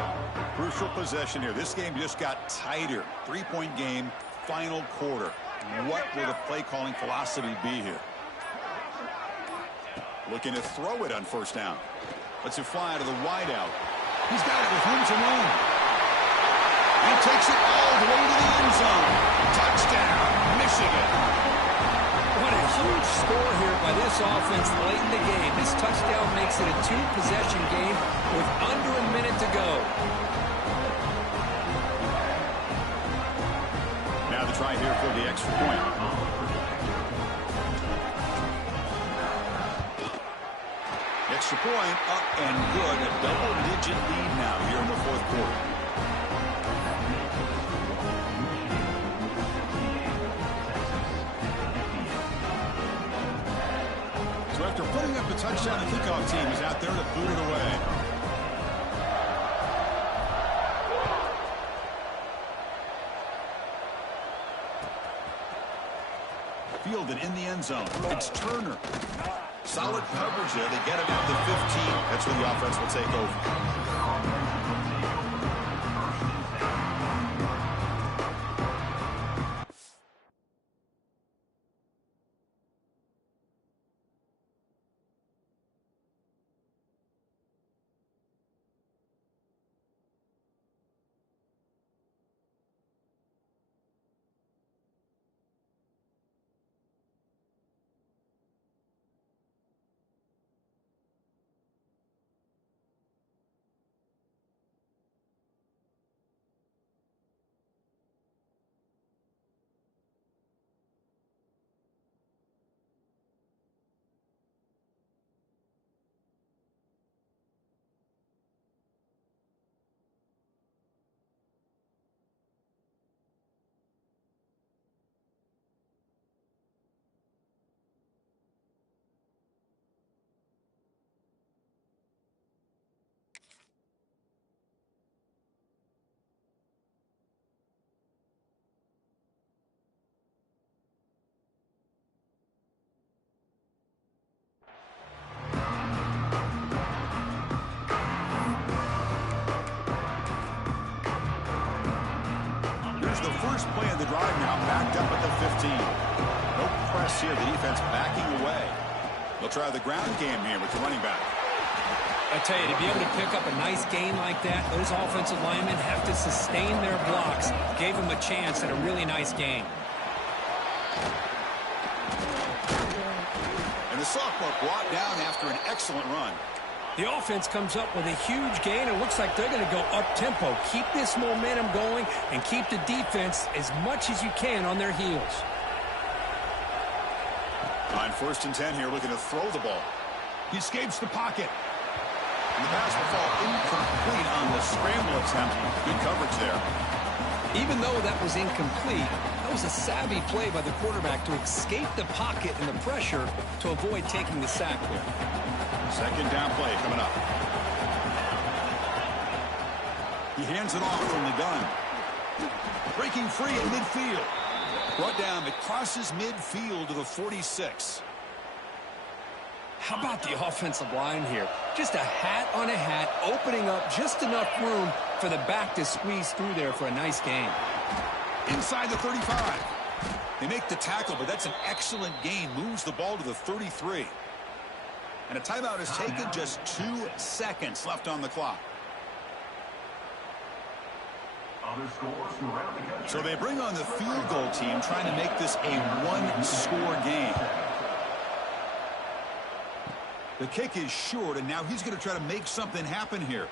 Crucial possession here. This game just got tighter. Three-point game, final quarter. What will the play-calling philosophy be here? Looking to throw it on first down. Lets it fly to the wideout. He's got it with room to roam. He takes it all the way to the end zone. Touchdown, Michigan. What a huge score here by this offense late in the game. This touchdown makes it a two-possession game with under a minute to go. Now the try here for the extra point. Extra point up and good. A double-digit lead now here in the fourth quarter. So after putting up a touchdown, the kickoff team is out there to boot it away. Fielded in the end zone. It's Turner. Solid coverage there. They get it at the 15. That's where the offense will take over. The first play of the drive now backed up at the 15. No press here. The defense backing away. They'll try the ground game here with the running back. I tell you, to be able to pick up a nice gain like that, those offensive linemen have to sustain their blocks. Gave them a chance at a really nice game. And the sophomore brought down after an excellent run. The offense comes up with a huge gain. It looks like they're going to go up-tempo. Keep this momentum going and keep the defense as much as you can on their heels. On 1st and 10 here, looking to throw the ball. He escapes the pocket. And the pass will fall incomplete on the scramble attempt. Good coverage there. Even though that was incomplete, that was a savvy play by the quarterback to escape the pocket and the pressure to avoid taking the sack there. 2nd down play coming up. He hands it off from the gun. Breaking free in midfield. Brought down across midfield to the 46. How about the offensive line here? Just a hat on a hat, opening up just enough room for the back to squeeze through there for a nice gain. Inside the 35. They make the tackle, but that's an excellent gain. Moves the ball to the 33. And a timeout is taken, just 2 seconds left on the clock. Other scores from around the country. So they bring on the field goal team, trying to make this a one-score game. The kick is short, and now he's going to try to make something happen here.